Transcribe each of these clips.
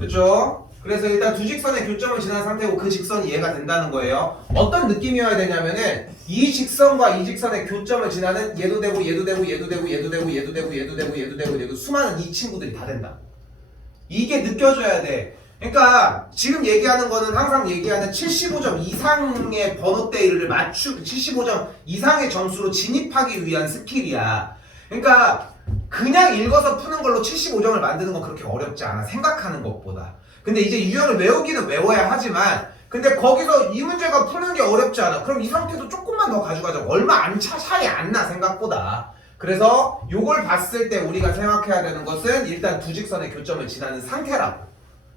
그렇죠? 그래서 일단 두 직선의 교점을 지난 상태고 그 직선이 얘가 된다는 거예요. 어떤 느낌이어야 되냐면은 이 직선과 이 직선의 교점을 지나는 얘도 되고 얘도 되고 얘도 되고 얘도 되고 얘도 되고 얘도 되고 얘도 되고 얘도 수많은 이 친구들이 다 된다. 이게 느껴져야 돼. 그러니까 지금 얘기하는 거는 항상 얘기하는 75점 이상의 번호대를 75점 이상의 점수로 진입하기 위한 스킬이야. 그러니까 그냥 읽어서 푸는 걸로 75점을 만드는 건 그렇게 어렵지 않아. 생각하는 것보다. 근데 이제 유형을 외우기는 외워야 하지만 근데 거기서 이 문제가 푸는 게 어렵지 않아. 그럼 이 상태도 조금만 더 가져가자고. 얼마 안 차이 안 나 생각보다. 그래서 요걸 봤을 때 우리가 생각해야 되는 것은 일단 두 직선의 교점을 지나는 상태라고.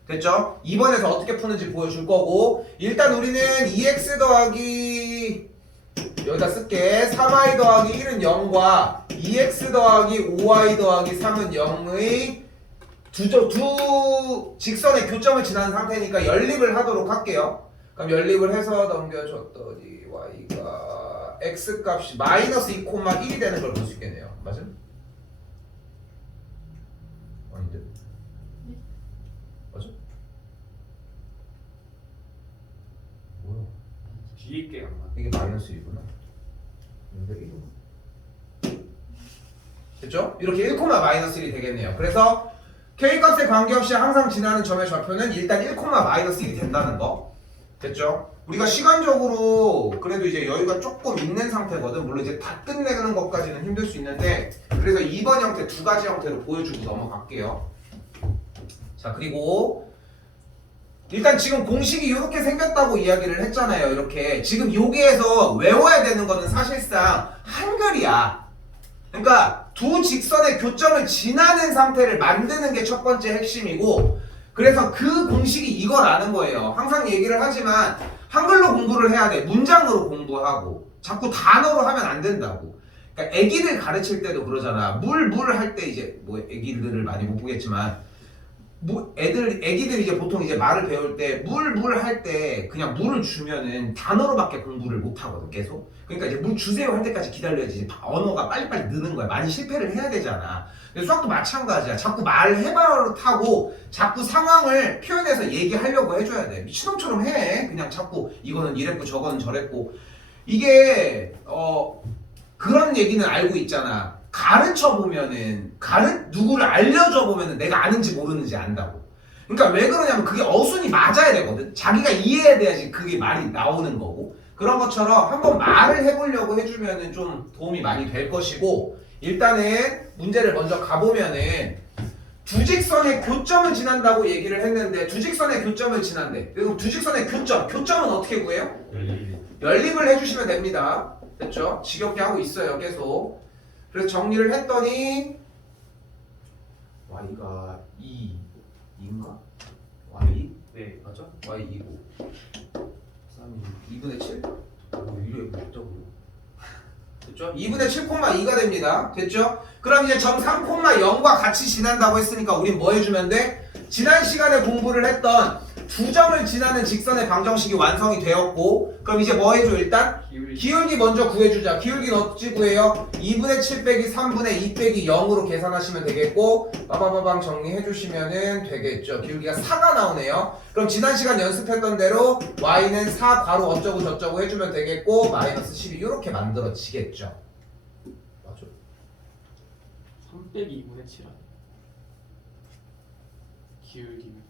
됐죠? 2번에서 어떻게 푸는지 보여줄 거고 일단 우리는 2x 더하기 여기다 쓸게 3y 더하기 1은 0과 2x 더하기 5y 더하기 3은 0의 두 직선의 교점을 지나는 상태니까 연립을 하도록 할게요. 그럼 연립을 해서 넘겨줬더니 y가 x값이 마이너스 2,1이 되는 걸 볼 수 있겠네요. 맞아? 아닌데? 맞아? 뭐야? 뒤에 게 안 맞아. 이게 마이너스 1이구나. 여기가 1이구나. 됐죠? 이렇게 1, 마이너스 1이 되겠네요. 그래서 K값에 관계없이 항상 지나는 점의 좌표는 일단 1, 마이너스 1이 된다는 거. 됐죠? 우리가 시간적으로 그래도 이제 여유가 조금 있는 상태거든. 물론 이제 다 끝내는 것까지는 힘들 수 있는데 그래서 2번 형태 두 가지 형태로 보여주고 넘어갈게요. 자, 그리고 일단 지금 공식이 이렇게 생겼다고 이야기를 했잖아요. 이렇게 지금 여기에서 외워야 되는 거는 사실상 한글이야. 그러니까 두 직선의 교점을 지나는 상태를 만드는 게 첫 번째 핵심이고 그래서 그 공식이 이거라는 거예요. 항상 얘기를 하지만 한글로 공부를 해야 돼. 문장으로 공부하고 자꾸 단어로 하면 안 된다고. 그러니까 애기들 가르칠 때도 그러잖아. 물 할 때 이제 뭐 애기들을 많이 못 보겠지만 애기들이 이제 보통 이제 말을 배울 때 물 할 때 그냥 물을 주면은 단어로밖에 공부를 못 하거든 계속. 그러니까 이제 물 주세요 할 때까지 기다려야지 이제 언어가 빨리빨리 느는 거야. 많이 실패를 해야 되잖아. 근데 수학도 마찬가지야. 자꾸 말해봐로 타고 자꾸 상황을 표현해서 얘기하려고 해줘야 돼. 미친놈처럼 해. 그냥 자꾸 이거는 이랬고 저거는 저랬고 이게 그런 얘기는 알고 있잖아. 가르쳐 보면은 누구를 알려줘 보면은 내가 아는지 모르는지 안다고. 그러니까 왜 그러냐면 그게 어순이 맞아야 되거든. 자기가 이해해야 돼야지 그게 말이 나오는 거고. 그런 것처럼 한번 말을 해보려고 해주면은 좀 도움이 많이 될 것이고 일단은 문제를 먼저 가보면은 두 직선의 교점을 지난다고 얘기를 했는데 두 직선의 교점을 지난대. 그리고 두 직선의 교점은 어떻게 구해요? 연립을 해주시면 됩니다. 됐죠? 지겹게 하고 있어요 계속. 그래서 정리를 했더니 y가 2인가? y? 네, 맞아? y 2고 3이 2분의 7? 이래 못하고요. 됐죠? 2분의 7,2가 됩니다. 됐죠? 그럼 이제 점 3,0과 같이 지난다고 했으니까 우린 뭐 해주면 돼? 지난 시간에 공부를 했던 두 점을 지나는 직선의 방정식이 완성이 되었고 그럼 이제 뭐 해줘 일단? 기울기 먼저 구해주자. 기울기는 어찌 구해요? 2분의 7 빼기 3분의 2 빼기 0으로 계산하시면 되겠고 빠바바방 정리해주시면 되겠죠. 기울기가 4가 나오네요. 그럼 지난 시간 연습했던 대로 y는 4 괄호 어쩌고 저쩌고 해주면 되겠고 마이너스 12 이렇게 만들어지겠죠. 맞아. 3 빼기 2분의 7 아니야? 기울기는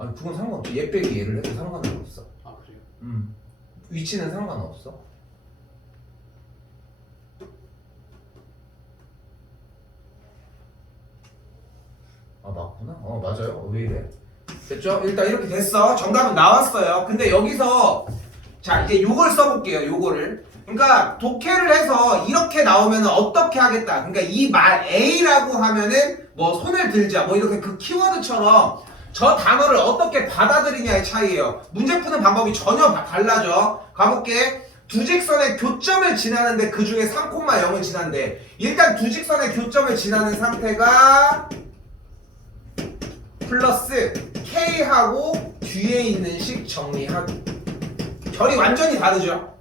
아니 그건 상관없어. 얘 빼기 얘를 해도 상관은 없어. 아 그래요? 위치는 상관없어. 아 맞구나. 맞아요. 왜 이래? 됐죠? 일단 이렇게 됐어. 정답은 나왔어요. 근데 여기서 자 이제 요걸 써볼게요. 요거를. 그러니까 독해를 해서 이렇게 나오면 어떻게 하겠다. 그러니까 이 말 A라고 하면은 뭐 손을 들자 뭐 이렇게 그 키워드처럼 저 단어를 어떻게 받아들이냐의 차이예요. 문제 푸는 방법이 전혀 달라져. 가볼게. 두 직선의 교점을 지나는데 그 중에 3,0을 지난대. 일단 두 직선의 교점을 지나는 상태가 플러스 K하고 뒤에 있는 식 정리하기. 결이 완전히 다르죠.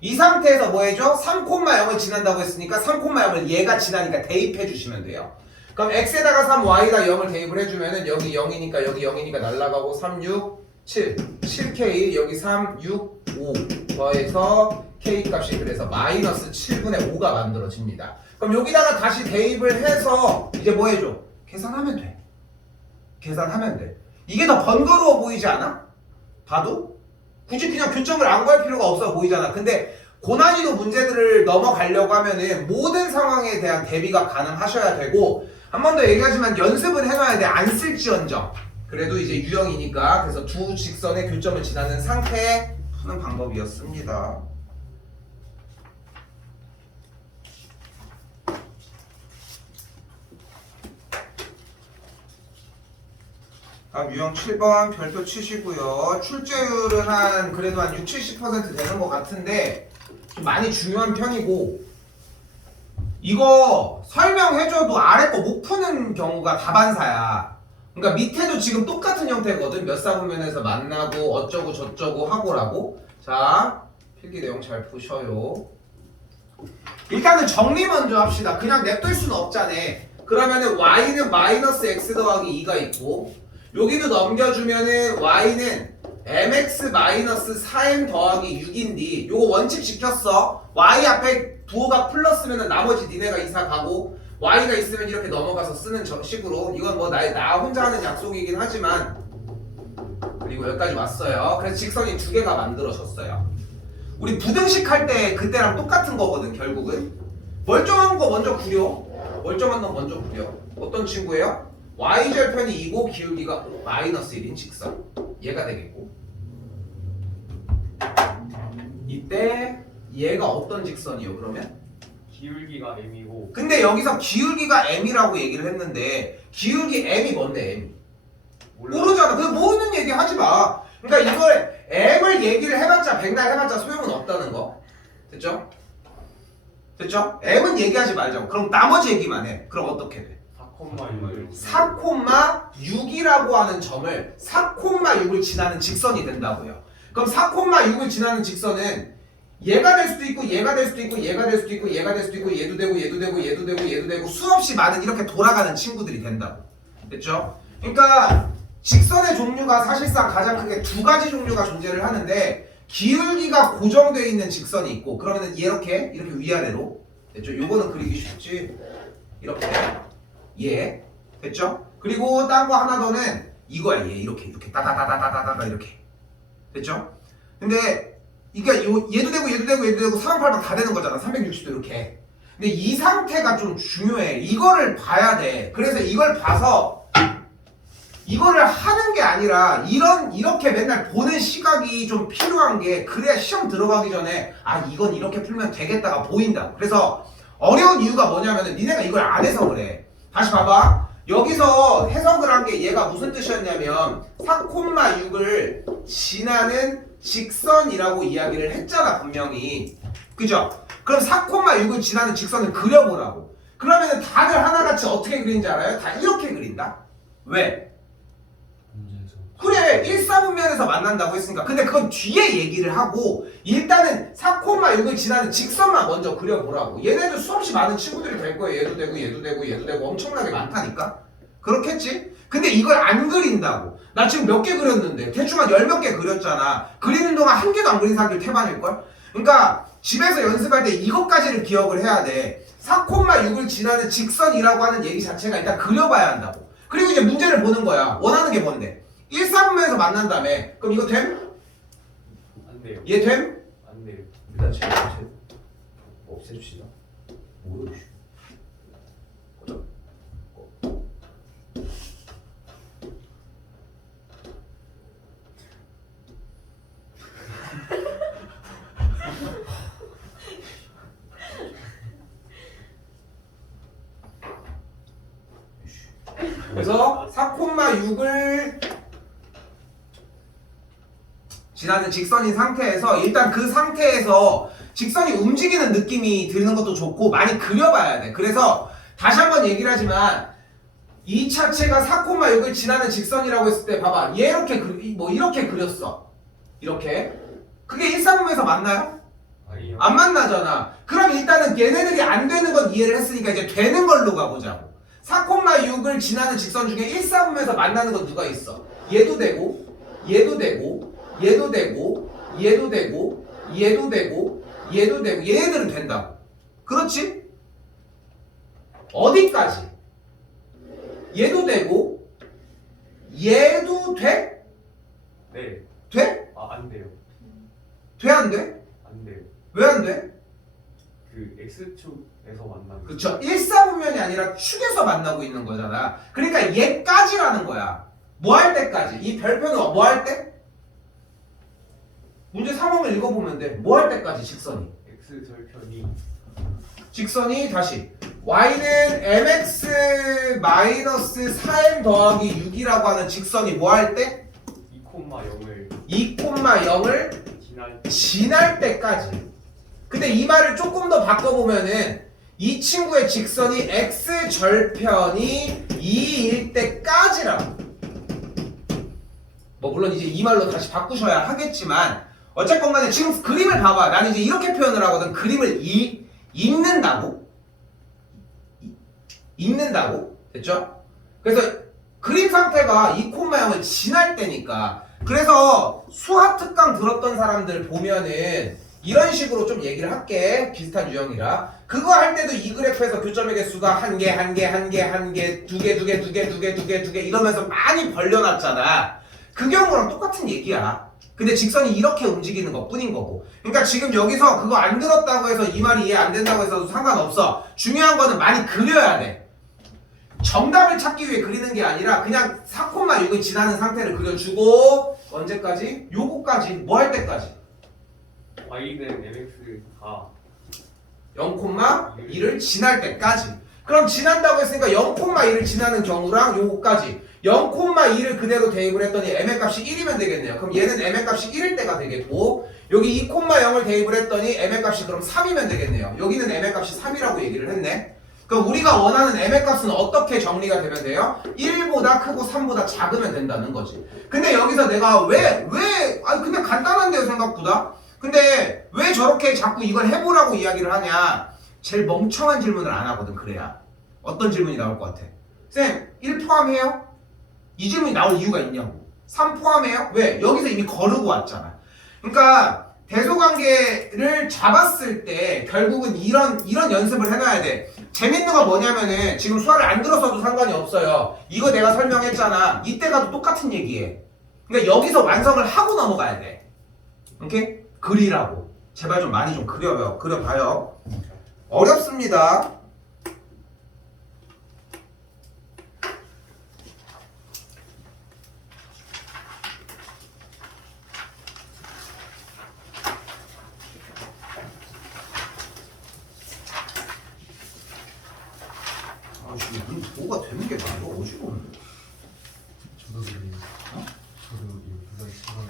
이 상태에서 뭐 해줘? 3,0을 지난다고 했으니까 3,0을 얘가 지나니까 대입해 주시면 돼요. 그럼 x에다가 3, y에다 0을 대입을 해주면은 여기 0이니까 여기 0이니까 날라가고 3, 6, 7, 7k 여기 3, 6, 5 더해서 k 값이 그래서 마이너스 7분의 5가 만들어집니다. 그럼 여기다가 다시 대입을 해서 이제 뭐 해줘? 계산하면 돼. 계산하면 돼. 이게 더 번거로워 보이지 않아? 봐도? 굳이 그냥 교점을 안 구할 필요가 없어 보이잖아. 근데 고난이도 문제들을 넘어가려고 하면은 모든 상황에 대한 대비가 가능하셔야 되고 한 번 더 얘기하지만 연습은 해놔야 돼. 안 쓸지언정. 그래도 이제 유형이니까 그래서 두 직선의 교점을 지나는 상태에 푸는 방법이었습니다. 다음 유형 7번 별표 치시고요. 출제율은 그래도 한 60-70% 되는 것 같은데 좀 많이 중요한 편이고 이거 설명해줘도 아래 거 못 푸는 경우가 다반사야. 그러니까 밑에도 지금 똑같은 형태거든. 몇 사분면에서 만나고 어쩌고 저쩌고 하고라고. 자, 필기 내용 잘 보셔요. 일단은 정리 먼저 합시다. 그냥 냅둘 수는 없잖아. 그러면은 y는 마이너스 x 더하기 2가 있고 여기도 넘겨주면은 y는 mx 마이너스 4m 더하기 6인데 요거 원칙 지켰어. y 앞에 부호가 플러스면은 나머지 니네가 이사 가고 y가 있으면 이렇게 넘어가서 쓰는 식으로 이건 뭐 나 혼자 하는 약속이긴 하지만 그리고 여기까지 왔어요. 그래서 직선이 두 개가 만들어졌어요. 우리 부등식 할 때 그때랑 똑같은 거거든. 결국은 멀쩡한 거 먼저 구려. 멀쩡한 거 먼저 구려. 어떤 친구예요? y절편이 2고 기울기가 마이너스 1인 직선. 얘가 되겠고 이때 얘가 어떤 직선이요 그러면? 기울기가 m이고 근데 여기서 기울기가 m이라고 얘기를 했는데 기울기 m이 뭔데 m? 모르잖아. 그냥 모르는 얘기 하지 마. 그러니까 이걸 m을 얘기를 해봤자 백날 해봤자 소용은 없다는 거. 됐죠? 됐죠? m은 얘기하지 말자고. 그럼 나머지 얘기만 해. 그럼 어떻게 돼? 4,6이라고 하는 점을 4,6을 지나는 직선이 된다고요. 그럼 4,6을 지나는 직선은 얘가 될 수도 있고 얘가 될 수도 있고 얘가 될 수도 있고 얘가 될 수도 있고 얘도 되고 얘도 되고 얘도 되고 얘도 되고 수없이 많은 이렇게 돌아가는 친구들이 된다고. 됐죠? 그러니까 직선의 종류가 사실상 가장 크게 두 가지 종류가 존재를 하는데 기울기가 고정되어 있는 직선이 있고 그러면은 이렇게 위아래로 됐죠? 요거는 그리기 쉽지. 이렇게 얘 됐죠? 그리고 딴 거 하나 더는 이거야. 얘 이렇게 따다다다다다다 이렇게 됐죠? 근데 이게 얘도 되고 얘도 되고 얘도 되고 사방팔방 다 되는 거잖아. 360도 이렇게. 근데 이 상태가 좀 중요해. 이거를 봐야 돼. 그래서 이걸 봐서 이거를 하는 게 아니라 이렇게 맨날 보는 시각이 좀 필요한 게 그래야 시험 들어가기 전에 아 이건 이렇게 풀면 되겠다가 보인다. 그래서 어려운 이유가 뭐냐면은 니네가 이걸 안 해서 그래. 다시 봐봐. 여기서 해석을 한 게 얘가 무슨 뜻이었냐면 4,6을 지나는 직선이라고 이야기를 했잖아 분명히. 그죠? 그럼 4,6을 지나는 직선을 그려보라고. 그러면은 다들 하나같이 어떻게 그리는지 알아요? 다 이렇게 그린다. 왜? 그래 1사분면에서 만난다고 했으니까. 근데 그건 뒤에 얘기를 하고 일단은 4,6을 지나는 직선만 먼저 그려보라고. 얘네도 수없이 많은 친구들이 될 거예요. 얘도 되고 얘도 되고 얘도 되고 엄청나게 많다니까. 그렇겠지? 근데 이걸 안 그린다고. 나 지금 몇 개 그렸는데 대충 한 10몇 개 그렸잖아. 그리는 동안 한 개도 안 그린 사람들 태반일걸? 그러니까 집에서 연습할 때 이것까지를 기억을 해야 돼. 4,6을 지나는 직선이라고 하는 얘기 자체가 일단 그려봐야 한다고. 그리고 이제 문제를 보는 거야. 원하는 게 뭔데? 1사분면에서 만난다며. 그럼 이거 됨? 안 돼요. 얘 됨? 안 돼요. 일단 제거 없애줍시다. 뭐야 이씨. 꺼져. 그래서 4,6을 지나는 직선인 상태에서 일단 그 상태에서 직선이 움직이는 느낌이 드는 것도 좋고 많이 그려봐야 돼. 그래서 다시 한번 얘기를 하지만 이 차체가 4,6을 지나는 직선이라고 했을 때 봐봐. 얘 이렇게 뭐 이렇게 그렸어. 이렇게. 그게 1사분면에서 만나요? 아니요. 안 만나잖아. 그럼 일단은 얘네들이 안 되는 건 이해를 했으니까 이제 되는 걸로 가보자고. 4,6을 지나는 직선 중에 1, 4분면에서 만나는 건 누가 있어? 얘도 되고 얘도 되고 얘도 되고 얘도 되고 얘도 되고 얘도 되고 얘네들은 된다고. 그렇지? 어디까지? 얘도 되고 얘도 돼? 네. 돼? 안 돼요. 돼 안 돼? 안 돼요. 왜 안 돼? 그 X축에서 만나는. 그렇죠. 1사분면이 아니라 축에서 만나고 있는 거잖아. 그러니까 얘까지라는 거야. 뭐 할 때까지? 이 별표는 뭐 할 때? 문제 상황을 읽어보면 돼. 뭐 할 때까지 직선이? X절편이 직선이 다시 y는 mx-4m 더하기 6이라고 하는 직선이 뭐 할 때? 2,0을 2,0을 지날 때까지. 근데 이 말을 조금 더 바꿔보면은 이 친구의 직선이 x절편이 2일 때까지라고. 뭐 물론 이제 이 말로 다시 바꾸셔야 하겠지만 어쨌건 간에 지금 그림을 봐봐. 나는 이제 이렇게 표현을 하거든. 그림을 읽는다고. 읽는다고. 됐죠? 그래서 그림 상태가 2,0을 지날 때니까. 그래서 수학 특강 들었던 사람들 보면은 이런 식으로 좀 얘기를 할게. 비슷한 유형이라. 그거 할 때도 이 그래프에서 교점의 개수가 1개, 1개, 1개, 1개, 2개, 2개, 2개, 2개, 2개, 2개 이러면서 많이 벌려놨잖아. 그 경우랑 똑같은 얘기야. 근데 직선이 이렇게 움직이는 것 뿐인 거고. 그러니까 지금 여기서 그거 안 들었다고 해서 이 말이 이해 안 된다고 해서 상관없어. 중요한 거는 많이 그려야 돼. 정답을 찾기 위해 그리는 게 아니라 그냥 4,6을 지나는 상태를 그려주고 언제까지? 요거까지. 뭐 할 때까지? Y는 MX가 0,1을 지날 때까지. 그럼 지난다고 했으니까 0,1을 지나는 경우랑 요거까지 0,2를 그대로 대입을 했더니 m의 값이 1이면 되겠네요. 그럼 얘는 m의 값이 1일 때가 되겠고 여기 2,0을 대입을 했더니 m의 값이 그럼 3이면 되겠네요. 여기는 m의 값이 3이라고 얘기를 했네. 그럼 우리가 원하는 m의 값은 어떻게 정리가 되면 돼요? 1보다 크고 3보다 작으면 된다는 거지. 근데 여기서 내가 그냥 간단한데요 생각보다. 근데 왜 저렇게 자꾸 이걸 해보라고 이야기를 하냐? 제일 멍청한 질문을 안 하거든. 그래야 어떤 질문이 나올 것 같아? 쌤, 1 포함해요? 이 질문이 나올 이유가 있냐고. 3 포함해요? 왜? 여기서 이미 거르고 왔잖아. 그러니까 대소관계를 잡았을 때 결국은 이런 연습을 해놔야 돼. 재밌는 건 뭐냐면은 지금 수화를 안 들었어도 상관이 없어요. 이거 내가 설명했잖아. 이때 가도 똑같은 얘기해. 그러니까 여기서 완성을 하고 넘어가야 돼. 오케이? 그리라고. 제발 좀 많이 좀 그려봐요. 어렵습니다. 이게 뭐가 되는 게 나아? 어지러운데. 저도 그래요. 저도 이 부산 시간에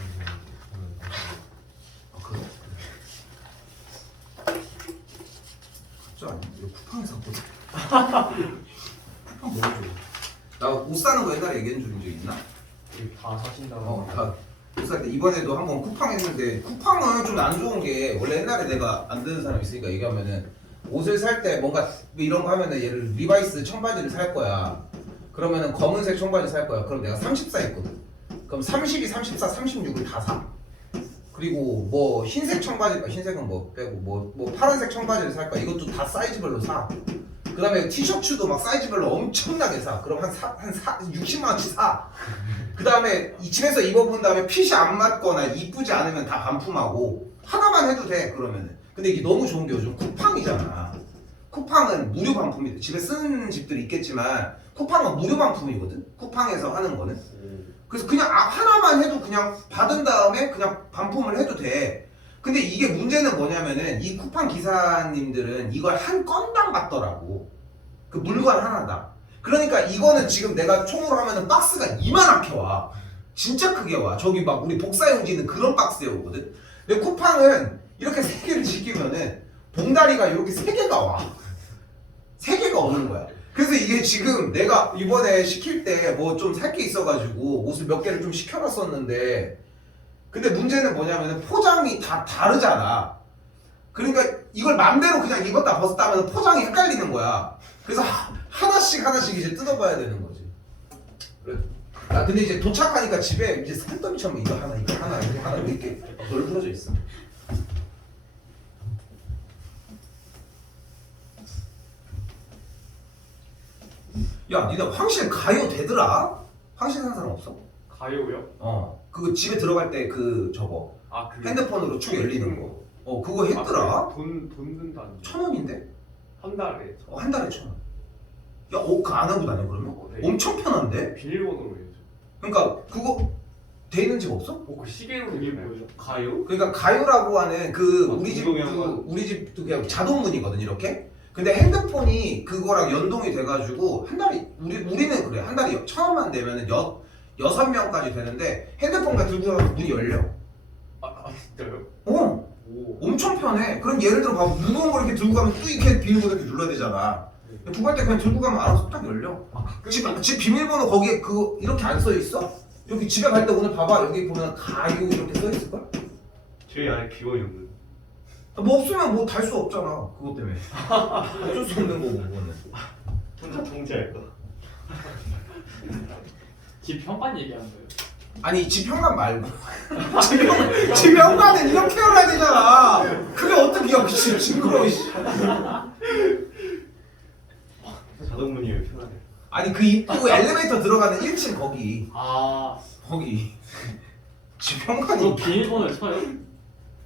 보면 아 그래? 진짜 아니 이거 쿠팡에서 보자. 쿠팡 뭐해줘? 나 옷 사는 거 옛날에 얘기해 준 적 있나? 다 사신다고. 다 옷 살 때 이번에도 한번 쿠팡 했는데 쿠팡은 좀 안 좋은 게 원래 옛날에 내가 안 듣는 사람 있으니까 얘기하면은 옷을 살 때 뭔가 뭐 이런 거 하면은 예를 리바이스 청바지를 살 거야. 그러면은 검은색 청바지 살 거야. 그럼 내가 34 했거든. 그럼 32, 34, 36을 다 사. 그리고 뭐 흰색 청바지, 흰색은 뭐 빼고 뭐 파란색 청바지를 살 거야. 이것도 다 사이즈별로 사. 그 다음에 티셔츠도 막 사이즈별로 엄청나게 사. 그럼 한 60만 원치 사. 그 다음에 이 집에서 입어본 다음에 핏이 안 맞거나 이쁘지 않으면 다 반품하고 하나만 해도 돼. 그러면은. 근데 이게 너무 좋은 게 요즘 쿠팡이잖아. 쿠팡은 무료 반품이 집에 쓰는 집들이 있겠지만 쿠팡은 무료 반품이거든. 쿠팡에서 하는 거는. 그래서 그냥 하나만 해도 그냥 받은 다음에 그냥 반품을 해도 돼. 근데 이게 문제는 뭐냐면은 이 쿠팡 기사님들은 이걸 한 건당 받더라고. 그 물건 하나당. 그러니까 이거는 지금 내가 총으로 하면은 박스가 이만하게 와. 진짜 크게 와. 저기 막 우리 복사용지는 그런 박스에 오거든. 근데 쿠팡은 이렇게 3개를 시키면은 봉다리가 이렇게 3개가 와. 3개가 오는 거야. 그래서 이게 지금 내가 이번에 시킬 때 뭐 좀 살 게 있어가지고 옷을 몇 개를 좀 시켜놨었는데 근데 문제는 뭐냐면 포장이 다 다르잖아. 그러니까 이걸 맘대로 그냥 입었다 벗었다 하면 포장이 헷갈리는 거야. 그래서 하나씩 하나씩 이제 뜯어봐야 되는 거지. 그래. 아 근데 이제 도착하니까 집에 이제 산더미처럼 이거 하나 이거 하나 이거 하나 이렇게 널브러져 있어. 야 니네 황실 가요 되더라? 황실 사는 사람 없어? 가요요? 그거 집에 들어갈 때 그 저거 아 그 핸드폰으로 쭉 열리는 거. 그거 했더라? 돈 든다는 1,000원인데? 한 달에 한 달에 1,000원. 야, 그거 안 하고 다녀 그러면? 네. 엄청 편한데? 비밀번호로 해야죠. 그러니까 그거 돼 있는 집 없어? 그 시계로 되나요? 가요? 그러니까 가요라고 하는 그 아, 우리 집 궁금해한 거. 우리 집도 그냥 자동문이거든 이렇게. 근데 핸드폰이 그거랑 연동이 돼가지고 한 달에 우리는 그래 한 달에 1,000원만 내면은 6명까지 되는데 핸드폰만 들고 가면 문이 열려. 아 진짜요? 어. 오. 엄청 편해. 그럼 예를 들어 봐 무거운 거 이렇게 들고 가면 또 이렇게 비밀번호 이렇게 눌러야 되잖아. 부갈 때 그냥 들고 가면 알아서 딱 열려. 집 비밀번호 거기에 그 이렇게 안 써 있어? 여기 집에 갈 때 오늘 봐봐 여기 보면 가요 이렇게 써 있을 걸? 저희 안에 비원이 없는. 뭐 없으면 뭐 달 수 없잖아. 그것 때문에. 어쩔 수 없는 거고 그거는. 혼자 통제할까? 집 현관 얘기하는 거예요. 아니 집 현관 말고 집 현관은 이렇게 열어야 되잖아. 그게 어떻게 여기 징그러워. 자동문이면 편하네. 아니 그 입구 엘리베이터 들어가는 1층 거기 집 현관이. 그럼 비밀번호를 쳐요?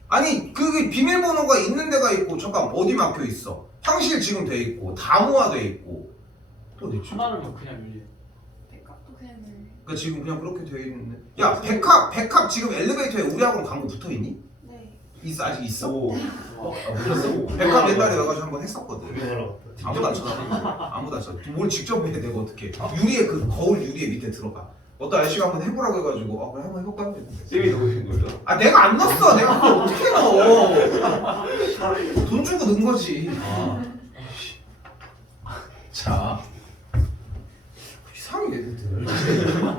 아니 그게 비밀번호가 있는 데가 있고 잠깐 어디 막혀 있어. 황실 지금 돼 있고 다무화돼 있고 또 어디 있지? 하나를 그냥 열리. 백합도 그냥 그러니까 지금 그냥 그렇게 돼 있는데. 야 백합 지금 엘리베이터에 우리 학원 광고 붙어 있니? 네. 있어 아직 있어? 오. 몰랐어. 백합 옛날에 와가지고 한번 했었거든. 구경하러 갔다. 아무도 안 쳐다봐. 아무도 안 쳐다봐. 뭘 직접 해 내가 어떻게? 유리에 그 거울 유리에 밑에 들어가. 어떤 아저씨가 한번 해보라고 해가지고 그래 한번 해볼까? 쌤이 넣으신 거예요? 아 내가 안 넣었어. 내가 그걸 어떻게 넣어? 돈 주고 넣은 거지. 자 이상해 얘들.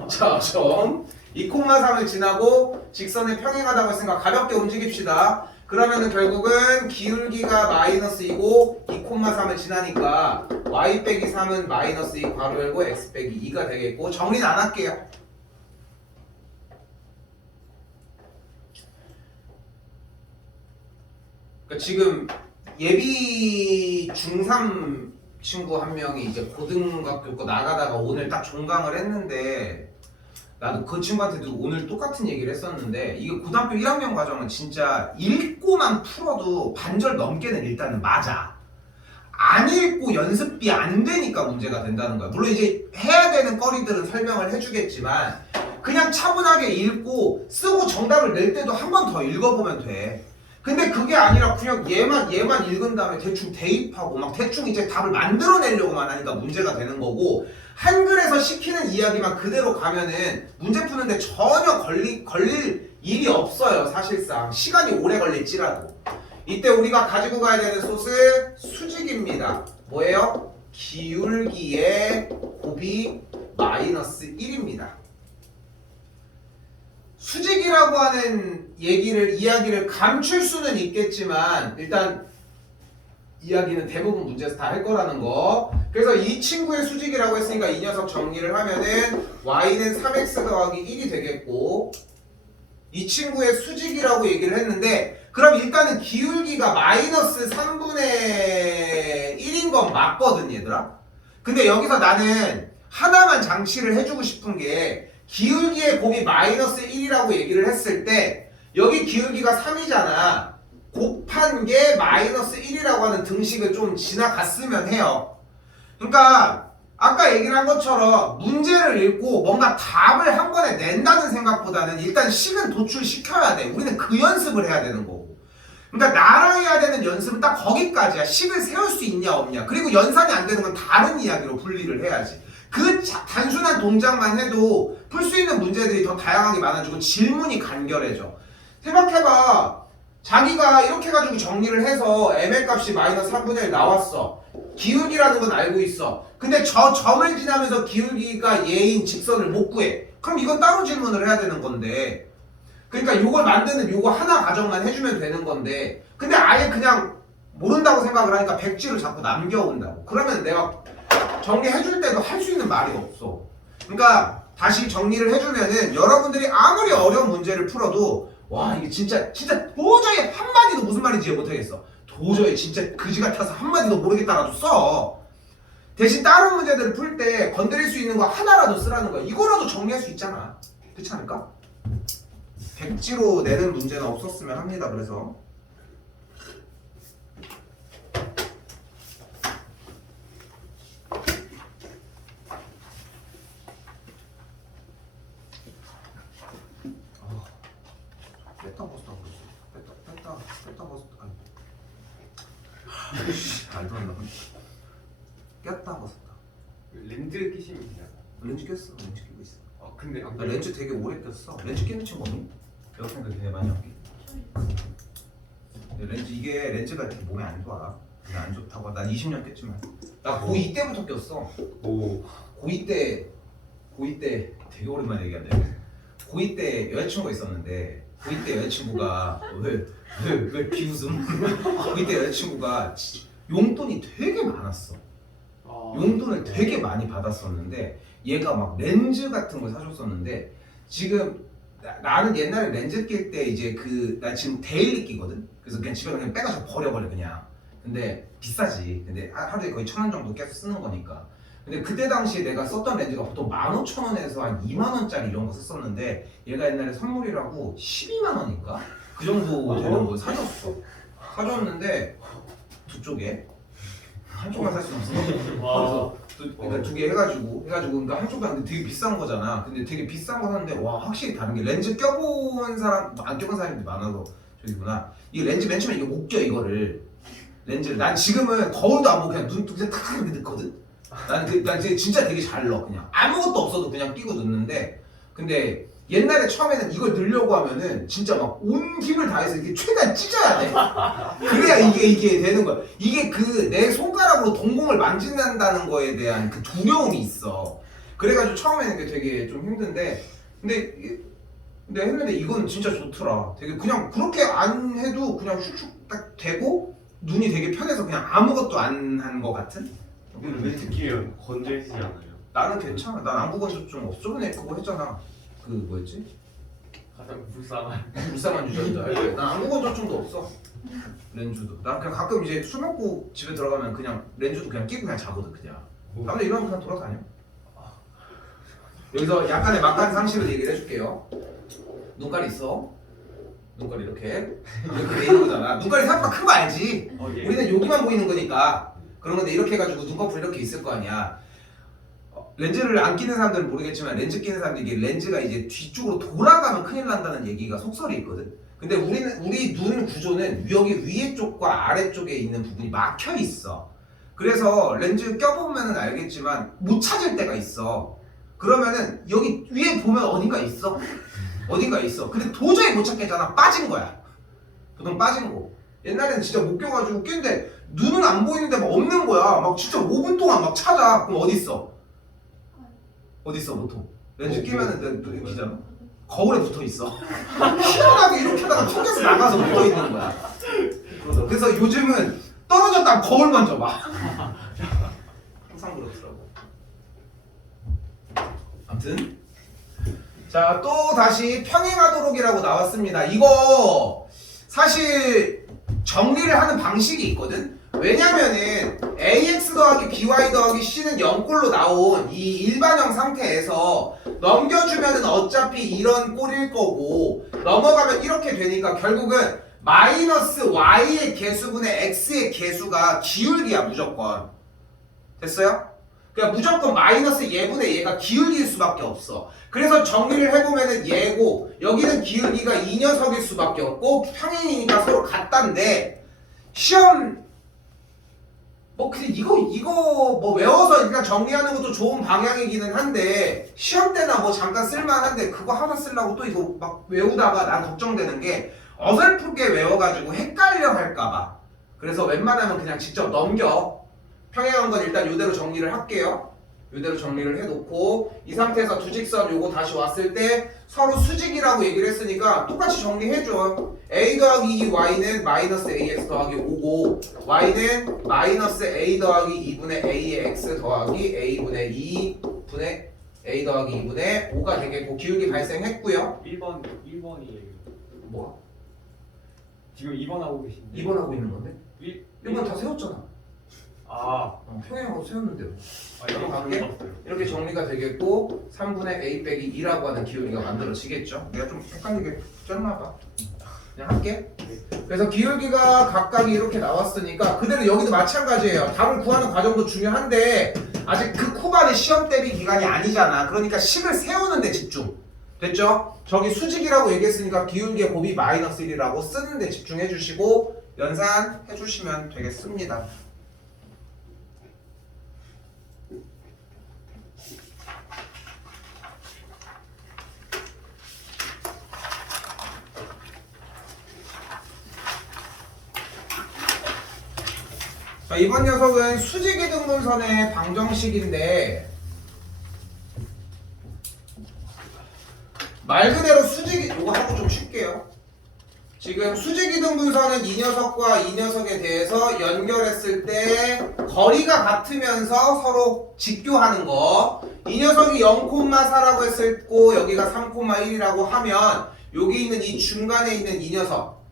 자 점 2,3을 지나고 직선에 평행하다고 생각 가볍게 움직입시다. 그러면은 결국은 기울기가 마이너스2고 2,3을 지나니까 y 빼기 3은 마이너스 2 괄호 열고 x 빼기 2가 되겠고 정리는 안 할게요. 그러니까 지금 예비 중3 친구 한 명이 이제 고등학교 거 나가다가 오늘 딱 종강을 했는데 나도 그 친구한테도 오늘 똑같은 얘기를 했었는데 이게 고등학교 1학년 과정은 진짜 읽고만 풀어도 반절 넘게는 일단은 맞아. 안 읽고 연습이 안 되니까 문제가 된다는 거야. 물론 이제 해야 되는 거리들은 설명을 해주겠지만 그냥 차분하게 읽고 쓰고 정답을 낼 때도 한 번 더 읽어보면 돼. 근데 그게 아니라 그냥 얘만 읽은 다음에 대충 대입하고 막 대충 이제 답을 만들어내려고만 하니까 문제가 되는 거고 한글에서 시키는 이야기만 그대로 가면은 문제 푸는데 전혀 걸릴 일이 없어요. 사실상 시간이 오래 걸릴지라도. 이때 우리가 가지고 가야 되는 소스 수직입니다. 뭐예요? 기울기의 곱이 마이너스 1입니다. 수직이라고 하는 이야기를 감출 수는 있겠지만 일단 이야기는 대부분 문제에서 다 할 거라는 거. 그래서 이 친구의 수직이라고 했으니까 이 녀석 정리를 하면은 y는 3x 더하기 1이 되겠고 이 친구의 수직이라고 얘기를 했는데 그럼 일단은 기울기가 마이너스 3분의 1인 건 맞거든 얘들아. 근데 여기서 나는 하나만 장치를 해주고 싶은 게 기울기의 곱이 마이너스 1이라고 얘기를 했을 때 여기 기울기가 3이잖아. 곱한 게 마이너스 1이라고 하는 등식을 좀 지나갔으면 해요. 그러니까 아까 얘기를 한 것처럼 문제를 읽고 뭔가 답을 한 번에 낸다는 생각보다는 일단 식은 도출시켜야 돼. 우리는 그 연습을 해야 되는 거고. 그러니까 나랑 해야 되는 연습은 딱 거기까지야. 식을 세울 수 있냐 없냐. 그리고 연산이 안 되는 건 다른 이야기로 분리를 해야지. 그 단순한 동작만 해도 풀 수 있는 문제들이 더 다양하게 많아지고 질문이 간결해져. 생각해봐. 자기가 이렇게 해가지고 정리를 해서 m의 값이 마이너스 3분의 1 나왔어. 기울기라는 건 알고 있어. 근데 저 점을 지나면서 기울기가 얘인 직선을 못 구해. 그럼 이건 따로 질문을 해야 되는 건데. 그러니까 이걸 만드는 요거 하나 가정만 해주면 되는 건데. 근데 아예 그냥 모른다고 생각을 하니까 백지를 자꾸 남겨온다고. 그러면 내가 정리해줄 때도 할 수 있는 말이 없어. 그러니까 다시 정리를 해주면은 여러분들이 아무리 어려운 문제를 풀어도 와 이게 진짜 도저히 한마디도 무슨 말인지 이해 못하겠어. 도저히 진짜 그지 같아서 한마디도 모르겠다라도 써. 대신 다른 문제들을 풀 때 건드릴 수 있는 거 하나라도 쓰라는 거야. 이거라도 정리할 수 있잖아. 그렇지 않을까? 백지로 내는 문제는 없었으면 합니다. 그래서 뺐다 벗었다 그랬어. 뺐다 벗었다. 말도 안 나와. 꼈다 벗었다. 렌즈 끼시면 되잖아. 렌즈 꼈어. 렌즈 끼고 있어. 아 근데 안 나 렌즈 되게 오래 꼈어. 렌즈 끼는 친구 없니? 여기서 되게 많이 안 끼. 근데 이게 렌즈가 되게 몸에 안 좋아. 그게 안 좋다고. 난 20년 꼈지만. 나 고2 때부터 꼈어. 오. 고2 때 되게 오랜만에 얘기한다. 고2 때 여자친구가 있었는데 고2 때 여자친구가 왜 비웃음? 고2 때 여자친구가 용돈이 되게 많았어. 아, 용돈을 되게 많이 받았었는데 얘가 막 렌즈 같은 걸 사줬었는데 지금 나는 옛날에 렌즈 낄 때 이제 나 지금 데일리 끼거든. 그래서 그냥 집에 그냥 빼가지고 버려버려 그냥. 근데 비싸지. 근데 하루에 거의 1,000원 정도 계속 쓰는 거니까. 근데 그때 당시에 내가 썼던 렌즈가 보통 15,000원에서 한 2만원짜리 이런 거 썼었는데 얘가 옛날에 선물이라고 12만원인가? 그 정도 되는 거 사줬는데 두 쪽에 한쪽만 살 수 없어. 와. 그러니까 두 개 해가지고 그러니까 한쪽도 근데 되게 비싼 거잖아. 근데 되게 비싼 거 샀는데 와 확실히 다른 게 렌즈 껴본 사람 안 껴본 사람들이 많아서 저기구나. 이 렌즈 맨 처음에 이게 못 껴 이거를 렌즈를 난 지금은 거울도 안 보고 그냥 눈 그냥 탁 이렇게 넣거든. 난 진짜 되게 잘 넣어. 그냥 아무것도 없어도 그냥 끼고 넣는데 근데 옛날에 처음에는 이걸 넣으려고 하면은 진짜 막 온 힘을 다해서 이렇게 최대한 찢어야 돼. 그래야 이게 되는 거야. 이게 내 손가락으로 동공을 만진다는 거에 대한 그 두려움이 있어. 그래가지고 처음에는 이게 되게 좀 힘든데 근데 했는데 이건 진짜 좋더라. 되게 그냥 그렇게 안 해도 그냥 슉슉 딱 되고 눈이 되게 편해서 그냥 아무것도 안 한 거 같은? 근데 왜 듣기면 건조해지지 않아요? 나는 괜찮아. 난 안구건조증 없어. 저번에 그거 했잖아. 그 뭐였지? 가장 불쌍한. 불쌍한 유전자. 난 안구건조증도 없어. 렌즈도. 난 그냥 가끔 이제 술 먹고 집에 들어가면 그냥 렌즈도 그냥 끼고 그냥 자거든 그냥. 다음날 일어나면 그냥 돌아다녀. 여기서 약간의 막간 상식을 얘기를 해줄게요. 눈깔이 있어. 눈깔이 이렇게 돼 있는 거잖아. 눈깔이 생각보다 큰 거 알지? 예. 우리는 여기만 보이는 거니까. 그런 건데 이렇게 해가지고 눈꺼풀 이렇게 있을 거 아니야. 렌즈를 안 끼는 사람들은 모르겠지만 렌즈 끼는 사람들이 이게 렌즈가 이제 뒤쪽으로 돌아가면 큰일 난다는 얘기가 속설이 있거든. 근데 우리 눈 구조는 여기 위에 쪽과 아래 쪽에 있는 부분이 막혀 있어. 그래서 렌즈 껴보면은 알겠지만 못 찾을 때가 있어. 그러면은 여기 위에 보면 어딘가 있어. 근데 도저히 못 찾겠잖아. 빠진 거야. 보통 빠진 거. 옛날에는 진짜 못 껴가지고 꼈는데 눈은 안 보이는데 막 없는 거야. 막 진짜 5분 동안 막 찾아. 그럼 어디 있어 보통? 렌즈 끼면은 눈이 기잖아. 거울에 붙어 있어. 희한하게 이렇게 하다가 튕겨서 나가서 붙어 있는 거야. 그래서 요즘은 떨어졌다 거울만 줘봐. 항상 그렇더라고. 아무튼 자, 또 다시 평행하도록이라고 나왔습니다. 이거 사실 정리를 하는 방식이 있거든. 왜냐면은 ax 더하기 by 더하기 c는 0꼴로 나온 이 일반형 상태에서 넘겨주면은 어차피 이런 꼴일 거고 넘어가면 이렇게 되니까 결국은 마이너스 y의 개수분의 x의 개수가 기울기야 무조건. 됐어요? 그러니까 무조건 마이너스 얘분의 얘가 기울기일 수밖에 없어. 그래서 정리를 해보면은 얘고 여기는 기울기가 이 녀석일 수밖에 없고 평행이니까 서로 같단데 시험 근데 이거 뭐 외워서 일단 정리하는 것도 좋은 방향이기는 한데 시험 때나 뭐 잠깐 쓸만한데 그거 하나 쓰려고 또 이거 막 외우다가 난 걱정되는 게 어설프게 외워가지고 헷갈려 할까봐. 그래서 웬만하면 그냥 직접 넘겨. 평행한 건 일단 이대로 정리를 할게요. 이대로 정리를 해놓고 이 상태에서 두 직선 요거 다시 왔을 때 서로 수직이라고 얘기를 했으니까 똑같이 정리해줘. a 더하기 2 y는 마이너스 ax 더하기 5고 y는 마이너스 a 더하기 2분의 ax 더하기 a분의 2분의 a 더하기 2분의 5가 되겠고 기울기 발생했고요. 1번이에요. 뭐? 지금 2번 하고 계신데. 2번 하고 있는 건데? 1번 다 세웠잖아. 아, 평행하고 세웠는데요. 넘어갈게. 이렇게 정리가 되겠고 3분의 a 빼기 2라고 하는 기울기가 만들어지겠죠. 내가 좀 헷갈리게 쪘나봐. 그냥 할게. 그래서 기울기가 각각이 이렇게 나왔으니까 그대로 여기도 마찬가지예요. 답을 구하는 과정도 중요한데 아직 그 쿠반이 시험 대비 기간이 아니잖아. 그러니까 식을 세우는 데 집중. 됐죠? 저기 수직이라고 얘기했으니까 기울기의 곱이 마이너스 1이라고 쓰는 데 집중해 주시고 연산해 주시면 되겠습니다. 자, 이번 녀석은 수직이등분선의 방정식인데 말 그대로 수직, 이거 하고 좀 쉴게요. 지금 수직이등분선은 이 녀석과 이 녀석에 대해서 연결했을 때 거리가 같으면서 서로 직교하는 거. 이 녀석이 0,4라고 했을 고 여기가 3,1이라고 하면 여기 있는 이 중간에 있는 이 녀석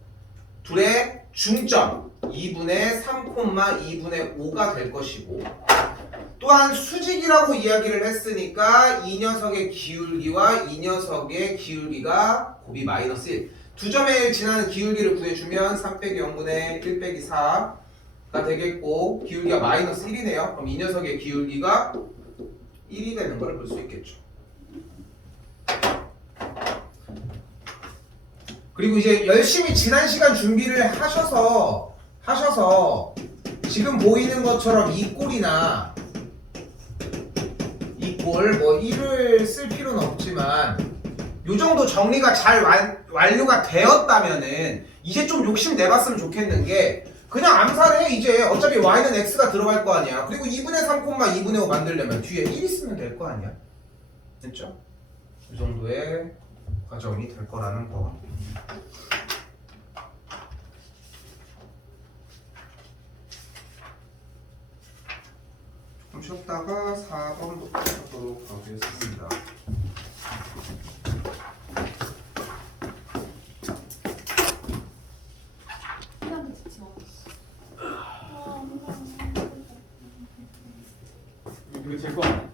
둘의 중점 2분의 3,2분의 5가 될 것이고 또한 수직이라고 이야기를 했으니까 이 녀석의 기울기와 이 녀석의 기울기가 곱이 마이너스 1 두 점에 지나는 기울기를 구해주면 3 빼기 0분의 1 빼기 4가 되겠고 기울기가 마이너스 1이네요. 그럼 이 녀석의 기울기가 1이 되는 걸 볼 수 있겠죠. 그리고 이제 열심히 지난 시간 준비를 하셔서 지금 보이는 것처럼 이 꼴이나 이 꼴 뭐 1을 쓸 필요는 없지만 요 정도 정리가 잘 완료가 되었다면은 이제 좀 욕심 내봤으면 좋겠는 게 그냥 암산해. 이제 어차피 y는 x가 들어갈 거 아니야. 그리고 2분의 3, 2분의 5 만들려면 뒤에 1 있으면 될 거 아니야. 됐죠? 이 정도의 과정이 될 거라는 거. 좀 쉬었다가 4번부터 하도록 하겠습니다. 이거 제거 아니야?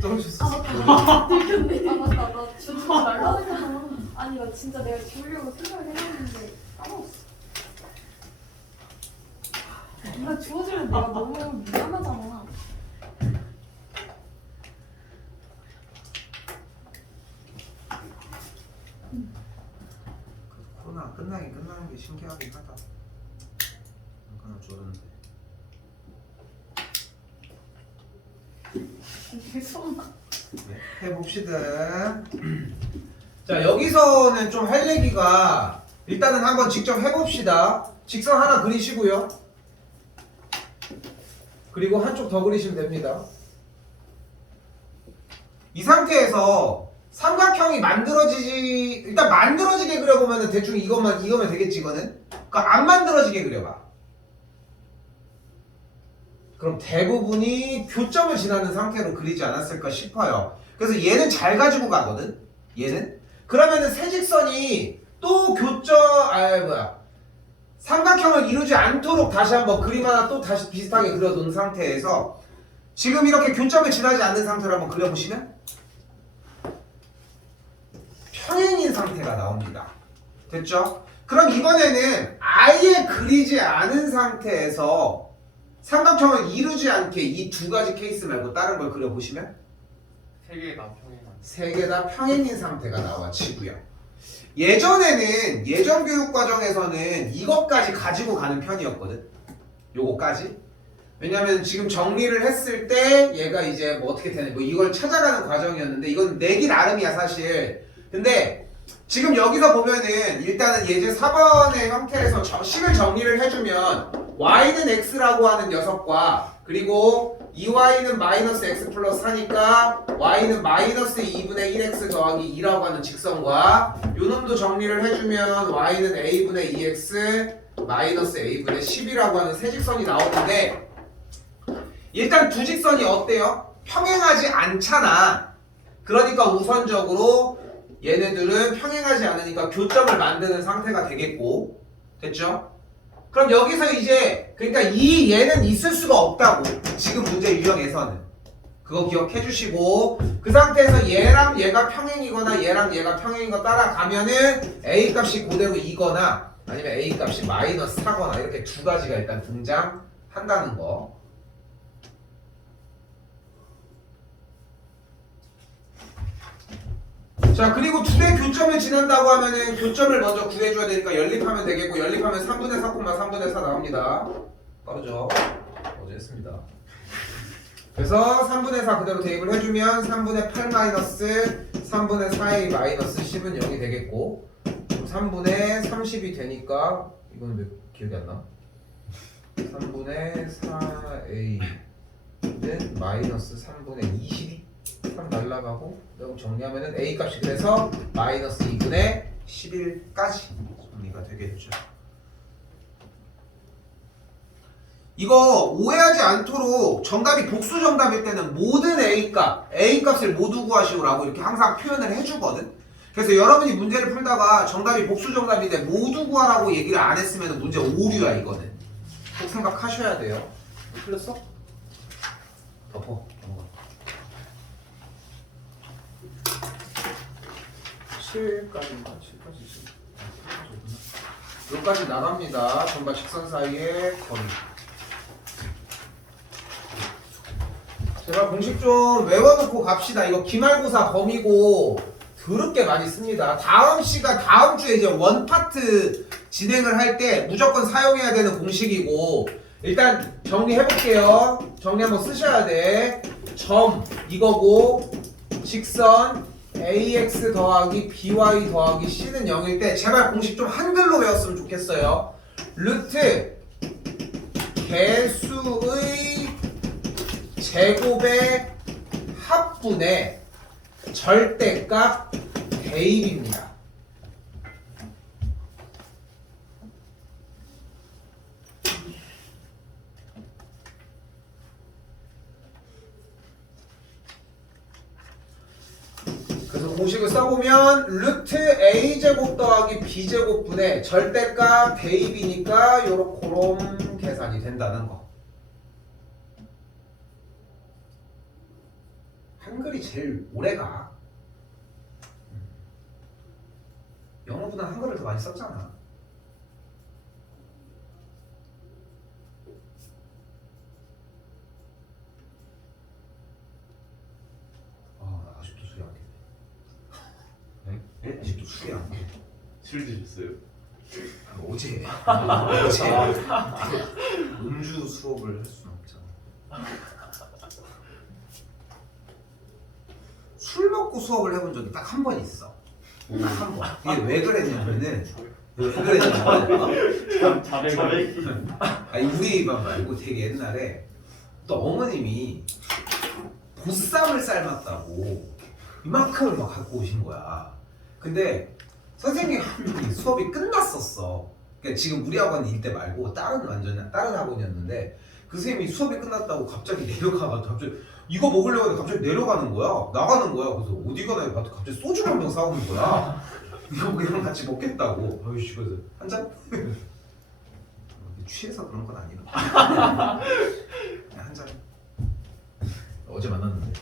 떨어졌어. 들켰네. 아 맞다. 나 주지 말라 했잖아. 아니 나 진짜 내가 지우려고 생각을 해봤는데 까먹었어. 네가 주워주면 내가 너무 미안하잖아. 코로나 끝나는 게 신기하긴 하다. 잠깐 줄었는데. 죄송합니다. 네, 해봅시다. 자, 여기서는 좀 할 얘기가 일단은 한번 직접 해봅시다. 직선 하나 그리시고요. 그리고 한쪽 더 그리시면 됩니다. 이 상태에서 삼각형이 일단 만들어지게 그려보면 대충 이거면 되겠지, 이거는. 그러니까 안 만들어지게 그려봐. 그럼 대부분이 교점을 지나는 상태로 그리지 않았을까 싶어요. 그래서 얘는 잘 가지고 가거든. 얘는. 그러면은 세 직선이 또 삼각형을 이루지 않도록 다시 한번 그림 하나 또 다시 비슷하게 그려놓은 상태에서 지금 이렇게 교점을 지나지 않는 상태로 한번 그려보시면 평행인 상태가 나옵니다. 됐죠? 그럼 이번에는 아예 그리지 않은 상태에서 삼각형을 이루지 않게 이 두 가지 케이스 말고 다른 걸 그려보시면 세 개 다 평행한. 세 개 다 평행인 상태가 나와지고요. 예전에는 예전 교육 과정에서는 이것까지 가지고 가는 편이었거든. 요거까지. 왜냐면 지금 정리를 했을 때 얘가 이제 뭐 어떻게 되는 뭐 이걸 찾아가는 과정이었는데 이건 내기 나름이야 사실. 근데 지금 여기서 보면은 일단은 예제 4번의 형태에서 식을 정리를 해주면 y는 x라고 하는 녀석과 그리고 2y는 마이너스 x 플러스 4니까 y는 마이너스 2분의 1x 더하기 2라고 하는 직선과 요 놈도 정리를 해주면 y는 a분의 2x 마이너스 a분의 10이라고 하는 세 직선이 나오는데 일단 두 직선이 어때요? 평행하지 않잖아. 그러니까 우선적으로 얘네들은 평행하지 않으니까 교점을 만드는 상태가 되겠고 됐죠? 그럼 여기서 이제 그러니까 이 얘는 있을 수가 없다고 지금 문제 유형에서는 그거 기억해 주시고 그 상태에서 얘랑 얘가 평행이거나 얘랑 얘가 평행인 거 따라가면은 a 값이 그대로 2거나 아니면 a 값이 마이너스 4거나 이렇게 두 가지가 일단 등장한다는 거. 자 그리고 두 개 교점을 지난다고 하면은 교점을 먼저 구해줘야 되니까 연립하면 되겠고 연립하면 3분의 4, 3분의 4 나옵니다. 빠르죠? 어제 했습니다. 그래서 3분의 4 그대로 대입을 해주면 3분의 8 마이너스 3분의 4a 마이너스 10은 0이 되겠고 3분의 30이 되니까 이거는 왜 기억이 안 나? 3분의 4a는 마이너스 3분의 22 3 날라가고 여기 정리하면은 a 값이 그래서 마이너스 2분의 11까지 정리가 되겠죠. 이거 오해하지 않도록 정답이 복수 정답일 때는 모든 a 값을 모두 구하시오라고 이렇게 항상 표현을 해주거든. 그래서 여러분이 문제를 풀다가 정답이 복수 정답인데 모두 구하라고 얘기를 안 했으면 문제 오류야 이거는. 꼭 생각하셔야 돼요. 틀렸어? 덮어. 넘어가. 7까지인가? 7까지 여기까지 나갑니다. 전과 직선 사이의 거리. 제가 공식 좀 외워놓고 갑시다. 이거 기말고사 범위고 더럽게 많이 씁니다. 다음 주에 이제 원파트 진행을 할 때 무조건 사용해야 되는 공식이고 일단 정리해볼게요. 정리 한번 쓰셔야 돼. 점 이거고 직선 ax 더하기 by 더하기 c는 0일 때 제발 공식 좀 한글로 외웠으면 좋겠어요. 루트 개수의 제곱의 합분의 절대값 대입입니다. 그래서 공식을 써보면 루트 a제곱 더하기 b제곱분의 절대값 대입이니까 요런 계산이 된다는 거. 한글이 제일 오래가. 영어보다 한글을 더 많이 썼잖아. 아직도 수리 안 되네. 네? 아직도 수리 안 돼. 술 드셨어요? 어제 음주 수업을 할 수는 없잖아. 술 먹고 수업을 해본 적이 딱 한 번 있어. 딱 한 번. 이게 왜 그랬냐면은 아니 우리만 말고 되게 옛날에 또 어머님이 보쌈을 삶았다고 이만큼을 막 갖고 오신 거야. 근데 선생님 한 분이 수업이 끝났었어. 그러니까 지금 우리 학원 일 때 말고 다른 학원이었는데 그 선생님이 수업이 끝났다고 갑자기 내려가가지고 갑자기 이거 먹으려고 하는데 갑자기 내려가는 거야. 나가는 거야. 그래서 어디 가나 해서 갑자기 소주를 한 병 사오는 거야. 이거 그냥 같이 먹겠다고. 아이씨 그래서 한 잔? 취해서 그런 건 아니라 그냥 한 잔. 어제 만났는데.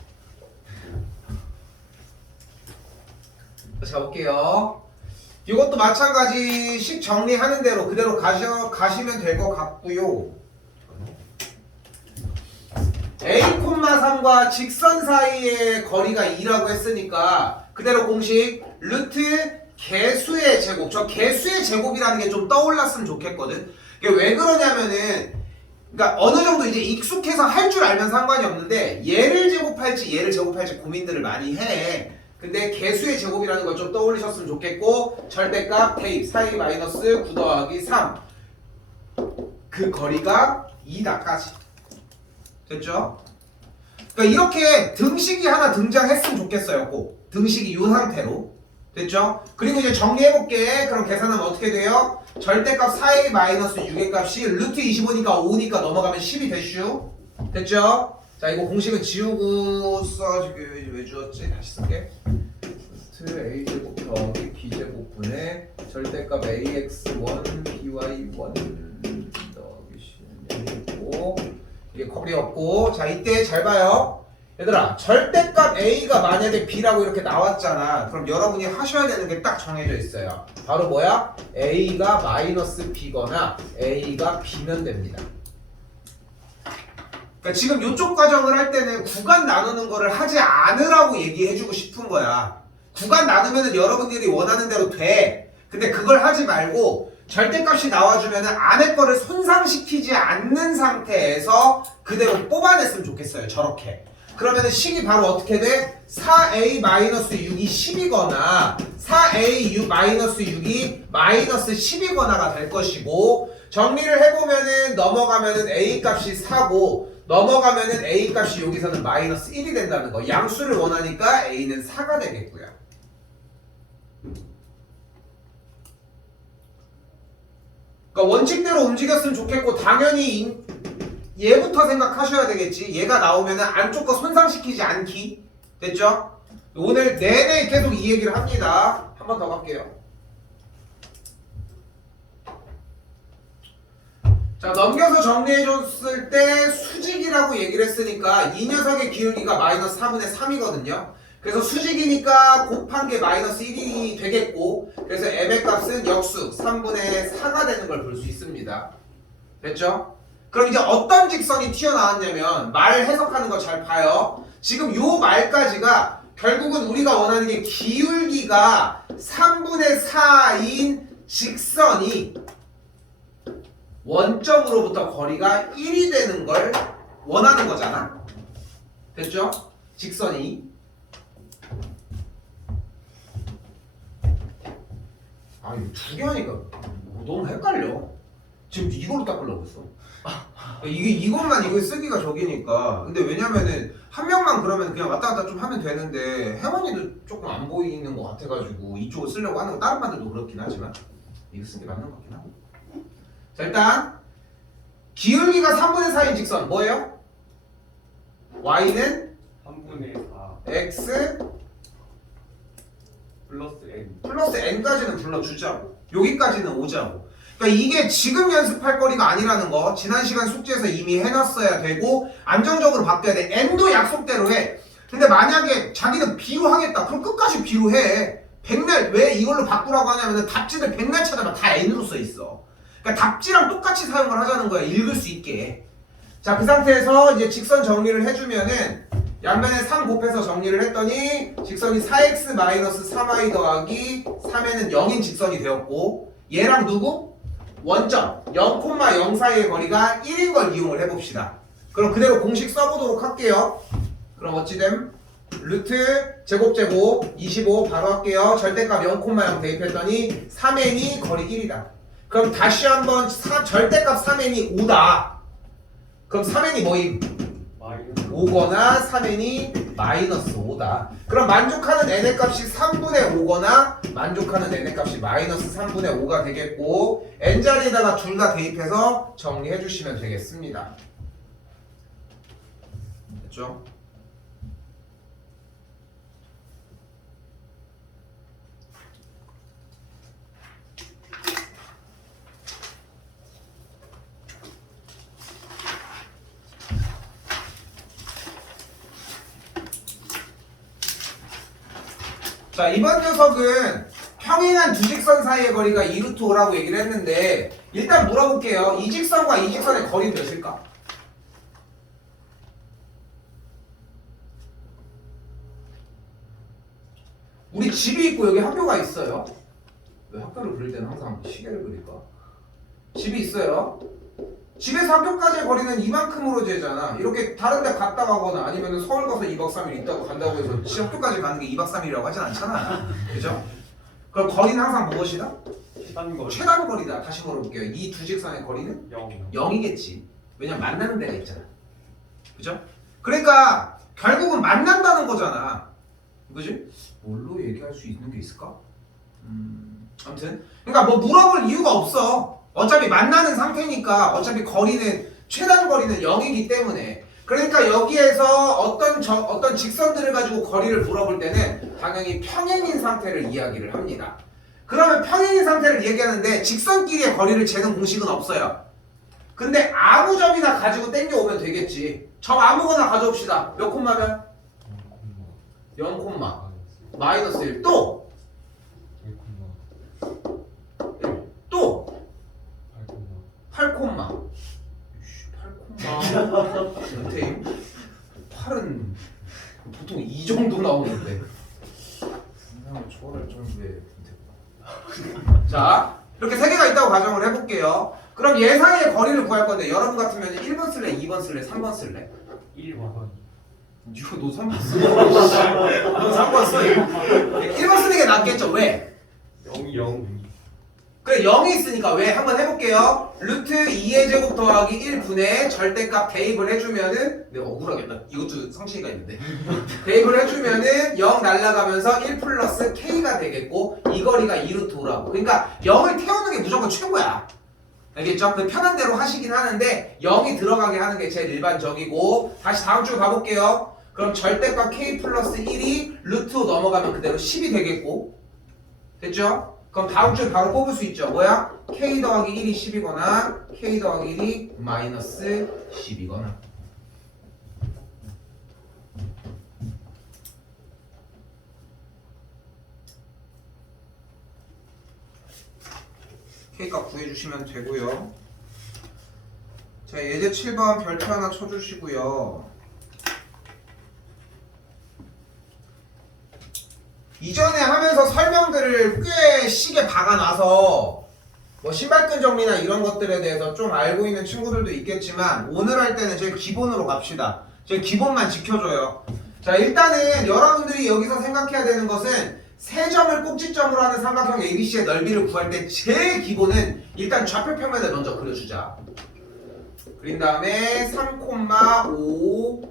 다시 가볼게요. 이것도 마찬가지 식 정리하는 대로 그대로 가시면 될 것 같고요. A, 3과 직선 사이의 거리가 2라고 했으니까 그대로 공식 루트 개수의 제곱. 저 개수의 제곱이라는 게 좀 떠올랐으면 좋겠거든. 이게 왜 그러냐면은 그러니까 어느 정도 이제 익숙해서 할 줄 알면 상관이 없는데 얘를 제곱할지 고민들을 많이 해. 근데 개수의 제곱이라는 걸 좀 떠올리셨으면 좋겠고 절대값 대입 4a 마이너스 9 더하기 3 그 거리가 2다까지. 됐죠? 그러니까 이렇게 등식이 하나 등장했으면 좋겠어요. 꼭 등식이 이 상태로. 됐죠? 그리고 이제 정리해볼게. 그럼 계산하면 어떻게 돼요? 절대값 4a-6의 값이 루트 25니까 5니까 넘어가면 10이 됐슈. 됐죠? 자, 이거 공식은 지우고 써주기. 왜 주었지? 다시 쓸게. 루트 a제곱 더하기 b제곱분의 절대값 ax1 by1 더하기 cn이고, 이게 거리 없고. 자, 이때 잘 봐요. 얘들아, 절대값 a가 만약에 b라고 이렇게 나왔잖아. 그럼 여러분이 하셔야 되는 게 딱 정해져 있어요. 바로 뭐야? a가 마이너스 b거나 a가 b면 됩니다. 그러니까 지금 이쪽 과정을 할 때는 구간 나누는 거를 하지 않으라고 얘기해주고 싶은 거야. 구간 나누면은 여러분들이 원하는 대로 돼. 근데 그걸 하지 말고 절대값이 나와주면은 안에 거를 손상시키지 않는 상태에서 그대로 뽑아냈으면 좋겠어요. 저렇게. 그러면은 식이 바로 어떻게 돼? 4a-6이 10이거나 4a-6이 마이너스 10이거나가 될 것이고, 정리를 해보면은 넘어가면은 a 값이 4고 넘어가면은 a 값이 여기서는 마이너스 1이 된다는 거. 양수를 원하니까 a는 4가 되겠고요. 그러니까 원칙대로 움직였으면 좋겠고, 당연히 얘부터 생각하셔야 되겠지. 얘가 나오면은 안쪽 거 손상시키지 않기. 됐죠? 오늘 내내 계속 이 얘기를 합니다. 한 번 더 갈게요. 자, 넘겨서 정리해줬을 때 수직이라고 얘기를 했으니까 이 녀석의 기울기가 마이너스 4분의 3이거든요. 그래서 수직이니까 곱한 게 마이너스 1이 되겠고, 그래서 m의 값은 역수 3분의 4가 되는 걸 볼 수 있습니다. 됐죠? 그럼 이제 어떤 직선이 튀어나왔냐면, 말 해석하는 거 잘 봐요. 지금 요 말까지가 결국은 우리가 원하는 게 기울기가 3분의 4인 직선이 원점으로부터 거리가 1이 되는 걸 원하는 거잖아. 됐죠? 직선이. 아, 이거 두 개 하니까 너무 헷갈려. 지금 이걸로 닦으려고 했어. 이것만 이거 쓰기가 저기니까. 근데 왜냐면은 한 명만 그러면 그냥 왔다 갔다 좀 하면 되는데, 혜원이도 조금 안 보이는 것 같아가지고 이쪽을 쓰려고 하는 거. 다른 반들도 그렇긴 하지만 이거 쓰는 게 맞는 것 같긴 하고. 자, 일단 기울기가 3분의 4인 직선 뭐예요? y는 3분의 4 x 플러스 n. 플러스 n까지는 불러주자고, 여기까지는 오자고. 그러니까 이게 지금 연습할 거리가 아니라는 거 지난 시간 숙제에서 이미 해놨어야 되고, 안정적으로 바뀌어야 돼. n도 약속대로 해. 근데 만약에 자기는 b로 하겠다, 그럼 끝까지 b로 해. 백날 왜 이걸로 바꾸라고 하냐면은 답지를 백날 찾아봐 다 n으로 써 있어. 그러니까 답지랑 똑같이 사용을 하자는 거야, 읽을 수 있게. 자, 그 상태에서 이제 직선 정리를 해주면은 양면에 3 곱해서 정리를 했더니 직선이 4x-3y 더하기 3에는 0인 직선이 되었고, 얘랑 누구? 원점 0,0 사이의 거리가 1인 걸 이용을 해봅시다. 그럼 그대로 공식 써보도록 할게요. 그럼 어찌됨? 루트 제곱 25 바로 할게요. 절대값 0,0 대입했더니 3n이 거리 1이다. 그럼 다시 한번 절대값 3n이 5다. 그럼 3n이 뭐임? 마이너스 5거나 3n이 마이너스 5다. 그럼 만족하는 n의 값이 3분의 5거나 만족하는 n의 값이 마이너스 3분의 5가 되겠고, n자리에다가 둘 다 대입해서 정리해 주시면 되겠습니다. 됐죠? 자, 이번 녀석은 평행한 두 직선 사이의 거리가 2루트 5라고 얘기를 했는데, 일단 물어볼게요. 이 직선과 이 직선의 거리는 몇일까? 우리 집이 있고 여기 학교가 있어요. 왜 학교를 그릴 때는 항상 시계를 그릴까? 집이 있어요. 집에서 학교까지의 거리는 이만큼으로 재잖아. 이렇게 다른 데 갔다 가거나 아니면 서울 가서 2박 3일 있다고 간다고 해서 집 학교까지 가는 게 2박 3일이라고 하진 않잖아. 그죠? 그럼 거리는 항상 무엇이다? 최단 거리. 최단 거리다. 다시 물어볼게요. 이 두 직선의 거리는 0. 0이겠지. 왜냐면 만나는 데가 있잖아. 그죠? 그러니까 결국은 만난다는 거잖아. 그지? 뭘로 얘기할 수 있는 게 있을까? 아무튼 그러니까 뭐 물어볼 이유가 없어. 어차피 만나는 상태니까 어차피 거리는 최단 거리는 0이기 때문에. 그러니까 여기에서 어떤 직선들을 가지고 거리를 물어볼 때는 당연히 평행인 상태를 이야기를 합니다. 그러면 평행인 상태를 얘기하는데 직선끼리의 거리를 재는 공식은 없어요. 근데 아무 점이나 가지고 땡겨오면 되겠지. 점 아무거나 가져옵시다. 몇 콤마면? 0 콤마 마이너스 1. 또! 8 콤마 8 콤마 연태임? 8은 보통 이 정도 나오는데 인상을 초월할 정도의 자 이렇게 세 개가 있다고 가정을 해볼게요. 그럼 예상의 거리를 구할 건데 여러분 같으면 1번 쓸래? 2번 쓸래? 3번 쓸래? 1번. 이거 너 3번 쓰 너 3번 써 1번 쓰는 게 낫겠죠? 왜? 0이 0. 그래 0이 있으니까 왜? 한번 해볼게요. 루트 2의 제곱 더하기 1분의 절대값 대입을 해주면은 내가 억울하겠다. 이것도 성취가 있는데 대입을 해주면은 0 날라가면서 1 플러스 K가 되겠고 이 거리가 2루트 5라고. 그러니까 0을 태우는 게 무조건 최고야. 알겠죠? 그 편한 대로 하시긴 하는데 0이 들어가게 하는 게 제일 일반적이고. 다시 다음 줄 가볼게요. 그럼 절대값 K 플러스 1이 루트 5 넘어가면 그대로 10이 되겠고. 됐죠? 그럼 다음 줄 바로 뽑을 수 있죠. 뭐야? K 더하기 1이 10이거나 K 더하기 1이 마이너스 10이거나. K값 구해주시면 되고요. 자, 예제 7번 별표 하나 쳐주시고요. 이전에 하면서 설명들을 꽤 시게 박아놔서 뭐 신발끈 정리나 이런 것들에 대해서 좀 알고 있는 친구들도 있겠지만 오늘 할 때는 제일 기본으로 갑시다. 제일 기본만 지켜줘요. 자, 일단은 여러분들이 여기서 생각해야 되는 것은 세 점을 꼭지점으로 하는 삼각형 ABC의 넓이를 구할 때 제일 기본은 일단 좌표 평면을 먼저 그려주자. 그린 다음에 3,5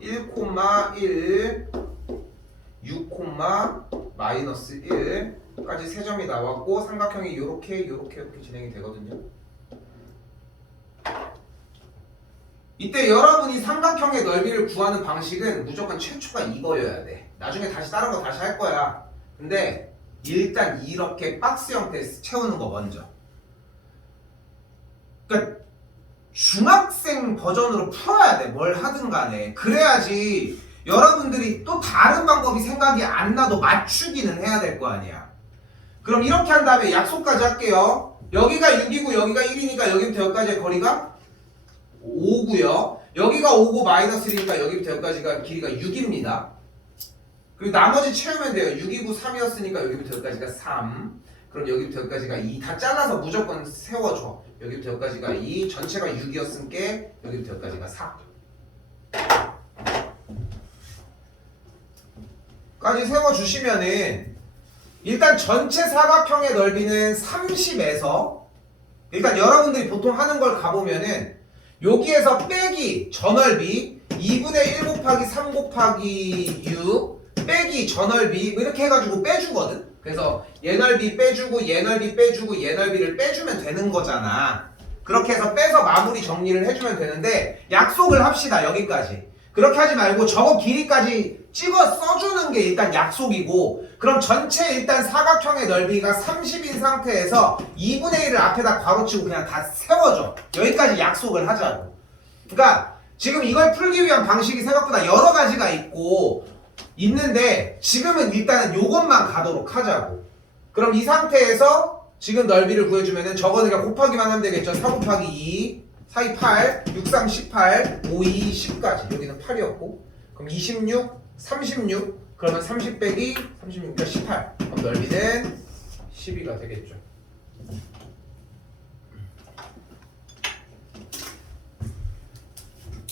1,1 6, 마이너스 1까지 세 점이 나왔고 삼각형이 요렇게 진행이 되거든요. 이때 여러분이 삼각형의 넓이를 구하는 방식은 무조건 최초가 이거여야 돼. 나중에 다시 다른 거 다시 할 거야. 근데 일단 이렇게 박스 형태 채우는 거 먼저. 그러니까 중학생 버전으로 풀어야 돼. 뭘 하든 간에. 그래야지 여러분들이 또 다른 방법이 생각이 안 나도 맞추기는 해야 될 거 아니야. 그럼 이렇게 한 다음에 약속까지 할게요. 여기가 6이고 여기가 1이니까 여기부터 여기까지의 거리가 5고요. 여기가 5고 마이너스 1이니까 여기부터 여기까지가 길이가 6입니다. 그리고 나머지 채우면 돼요. 6이고 3이었으니까 여기부터 여기까지가 3. 그럼 여기부터 여기까지가 2. 다 잘라서 무조건 세워줘. 여기부터 여기까지가 2. 전체가 6이었으니까 여기부터 여기까지가 4. 까지 세워주시면은 일단 전체 사각형의 넓이는 30에서 일단 여러분들이 보통 하는 걸 가보면은 여기에서 빼기 전넓이 2분의 1 곱하기 3 곱하기 6 빼기 전넓이 이렇게 해가지고 빼주거든. 그래서 얘 넓이 빼주고 얘 넓이 빼주고 얘 넓이를 빼주면 되는 거잖아. 그렇게 해서 빼서 마무리 정리를 해주면 되는데 약속을 합시다. 여기까지. 그렇게 하지 말고 저거 길이까지 찍어 써주는 게 일단 약속이고, 그럼 전체 일단 사각형의 넓이가 30인 상태에서 2분의 1을 앞에다 괄호치고 그냥 다 세워줘. 여기까지 약속을 하자고. 그러니까 지금 이걸 풀기 위한 방식이 생각보다 여러 가지가 있는데 지금은 일단은 요것만 가도록 하자고. 그럼 이 상태에서 지금 넓이를 구해주면은 저거는 그냥 곱하기만 하면 되겠죠. 4 곱하기 2 4, 2, 8 6, 3, 18 5, 2, 10까지. 여기는 8이었고 그럼 26 36 그러면 30 빼기 36이니까 18. 그럼 넓이는 12가 되겠죠.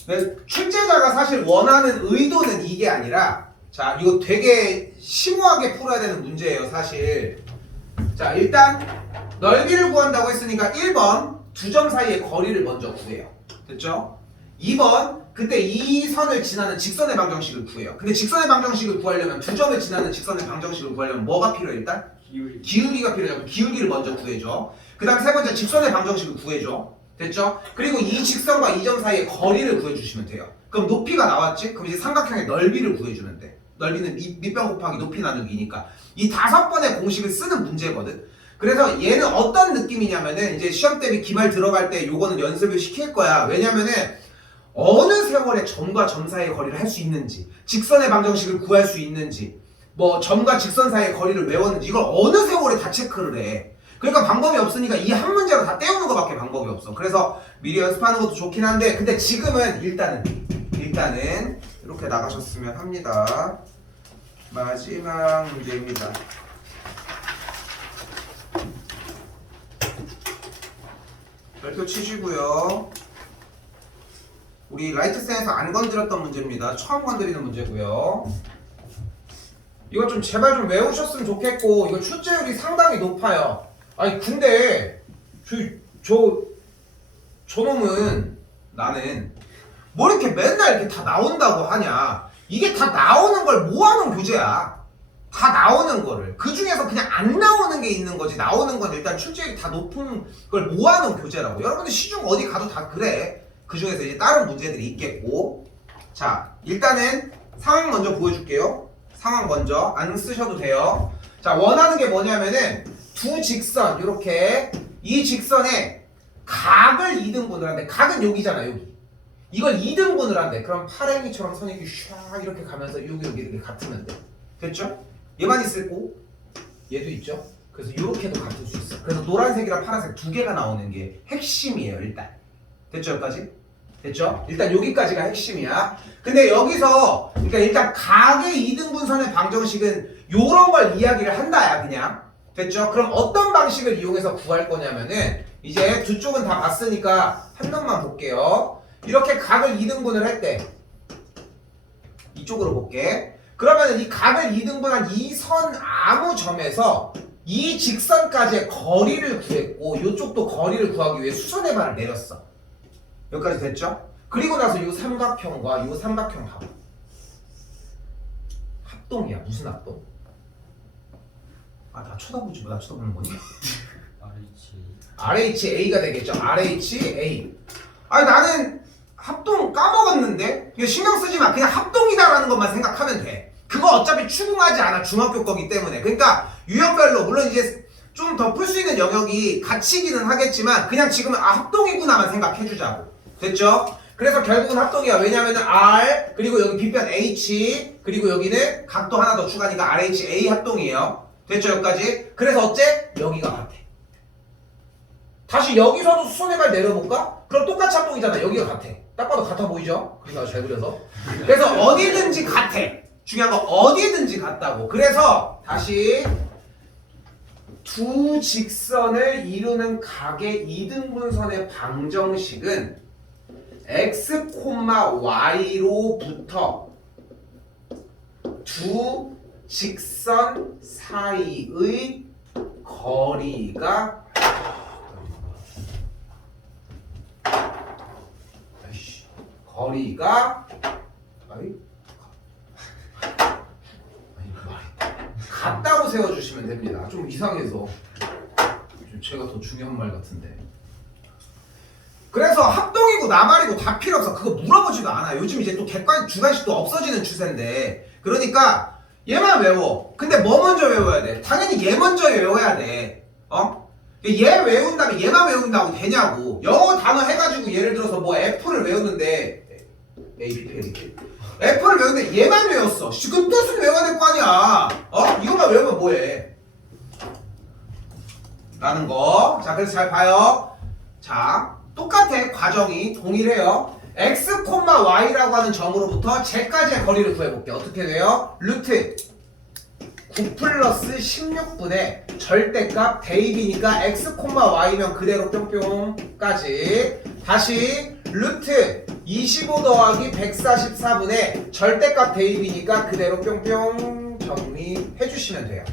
네, 출제자가 사실 원하는 의도는 이게 아니라, 자, 이거 되게 심오하게 풀어야 되는 문제예요, 사실. 자, 일단 넓이를 구한다고 했으니까 1번 두 점 사이의 거리를 먼저 구해요. 됐죠? 2번 그때 이 선을 지나는 직선의 방정식을 구해요. 근데 직선의 방정식을 구하려면 두 점을 지나는 직선의 방정식을 구하려면 뭐가 필요해 일단? 기울기. 기울기가 필요하고 기울기를 먼저 구해줘. 그 다음 세 번째 직선의 방정식을 구해줘. 됐죠? 그리고 이 직선과 이 점 사이의 거리를 구해주시면 돼요. 그럼 높이가 나왔지? 그럼 이제 삼각형의 넓이를 구해주면 돼. 넓이는 밑변 곱하기 높이 나누기니까 이 5번의 공식을 쓰는 문제거든. 그래서 얘는 어떤 느낌이냐면은 이제 시험 대비 기말 들어갈 때 요거는 연습을 시킬 거야. 왜냐면은 어느 세월에 점과 점 사이의 거리를 할 수 있는지, 직선의 방정식을 구할 수 있는지, 뭐 점과 직선 사이의 거리를 외웠는지 이걸 어느 세월에 다 체크를 해. 그러니까 방법이 없으니까 이 한 문제로 다 때우는 것밖에 방법이 없어. 그래서 미리 연습하는 것도 좋긴 한데 근데 지금은 일단은 이렇게 나가셨으면 합니다. 마지막 문제입니다. 별표 치시고요. 우리 라이트센에서 안 건드렸던 문제입니다. 처음 건드리는 문제고요. 이거 좀 제발 좀 외우셨으면 좋겠고 이거 출제율이 상당히 높아요. 아니 근데 저놈은 나는 뭐 이렇게 맨날 이렇게 다 나온다고 하냐. 이게 다 나오는 걸 모아놓은 교재야. 다 나오는 거를 그 중에서 그냥 안 나오는 게 있는 거지. 나오는 건 일단 출제율이 다 높은 걸 모아놓은 교재라고. 여러분들 시중 어디 가도 다 그래. 그 중에서 이제 다른 문제들이 있겠고. 자 일단은 상황 먼저 보여줄게요. 상황 먼저 안 쓰셔도 돼요. 자 원하는 게 뭐냐면은 두 직선 이렇게 이 직선에 각을 2등분을 한대. 각은 여기잖아 여기. 이걸 2등분을 한대. 그럼 파랭이처럼 선이 샥 이렇게 가면서 여기 이렇게 같으면 돼. 됐죠? 얘만 있을 거고 얘도 있죠? 그래서 이렇게도 같을 수 있어. 그래서 노란색이랑 파란색 두 개가 나오는 게 핵심이에요 일단. 됐죠 여기까지? 됐죠? 일단 여기까지가 핵심이야. 근데 여기서 그러니까 일단 각의 2등분선의 방정식은 요런 걸 이야기를 한다야 그냥. 됐죠? 그럼 어떤 방식을 이용해서 구할 거냐면은 이제 두 쪽은 다 봤으니까 한 놈만 볼게요. 이렇게 각을 2등분을 했대. 이쪽으로 볼게. 그러면은 이 각을 2등분한 이 선 아무 점에서 이 직선까지의 거리를 구했고 이쪽도 거리를 구하기 위해 수선의 반을 내렸어. 여기까지 됐죠? 그리고 나서 이 삼각형과 이 삼각형 봐봐. 합동이야. 무슨 합동? 아 나 쳐다보지 마. 나 쳐다보는 거니? RHA가 되겠죠. RHA. 아니 나는 합동 까먹었는데? 이거 신경 쓰지 마. 그냥 합동이다라는 것만 생각하면 돼. 그거 어차피 추궁하지 않아. 중학교 거기 때문에. 그러니까 유형별로 물론 이제 좀 더 풀 수 있는 영역이 같이기는 하겠지만 그냥 지금은 아 합동이구나만 생각해주자고. 됐죠? 그래서 결국은 합동이야. 왜냐면은 R 그리고 여기 빗변 H 그리고 여기는 각도 하나 더 추가니까 RHA 합동이에요. 됐죠? 여기까지? 그래서 어째? 여기가 같아. 다시 여기서도 수선의 발 내려볼까? 그럼 똑같이 합동이잖아. 여기가 같아. 딱 봐도 같아 보이죠? 그러니까 잘 그려서. 그래서 어디든지 같아. 중요한 건 어디든지 같다고. 그래서 다시 두 직선을 이루는 각의 2등분선의 방정식은 x, y로부터 두 직선 사이의 거리가 같다고 세워주시면 됩니다. 좀 이상해서 제가 더 중요한 말 같은데. 그래서 합동이고 나발이고 다 필요 없어. 그거 물어보지도 않아. 요즘 이제 또 객관 주관식도 없어지는 추세인데. 그러니까 얘만 외워. 근데 뭐 먼저 외워야 돼? 당연히 얘 먼저 외워야 돼. 얘 외운 다음에 얘만 외운다고 되냐고. 영어 단어 해가지고 예를 들어서 뭐 F를 외웠는데 F를 외웠는데 얘만 외웠어. 그 뜻은 외워야 될 거 아니야. 이것만 외우면 뭐해? 라는 거. 자, 그래서 잘 봐요. 자, 똑같아. 과정이 동일해요. x, y라고 하는 점으로부터 z까지의 거리를 구해볼게. 어떻게 돼요? 루트 9 플러스 16분의 절대값 대입이니까 x, y면 그대로 뿅뿅까지. 다시 루트 25 더하기 144분의 절대값 대입이니까 그대로 뿅뿅 정리해 주시면 돼요.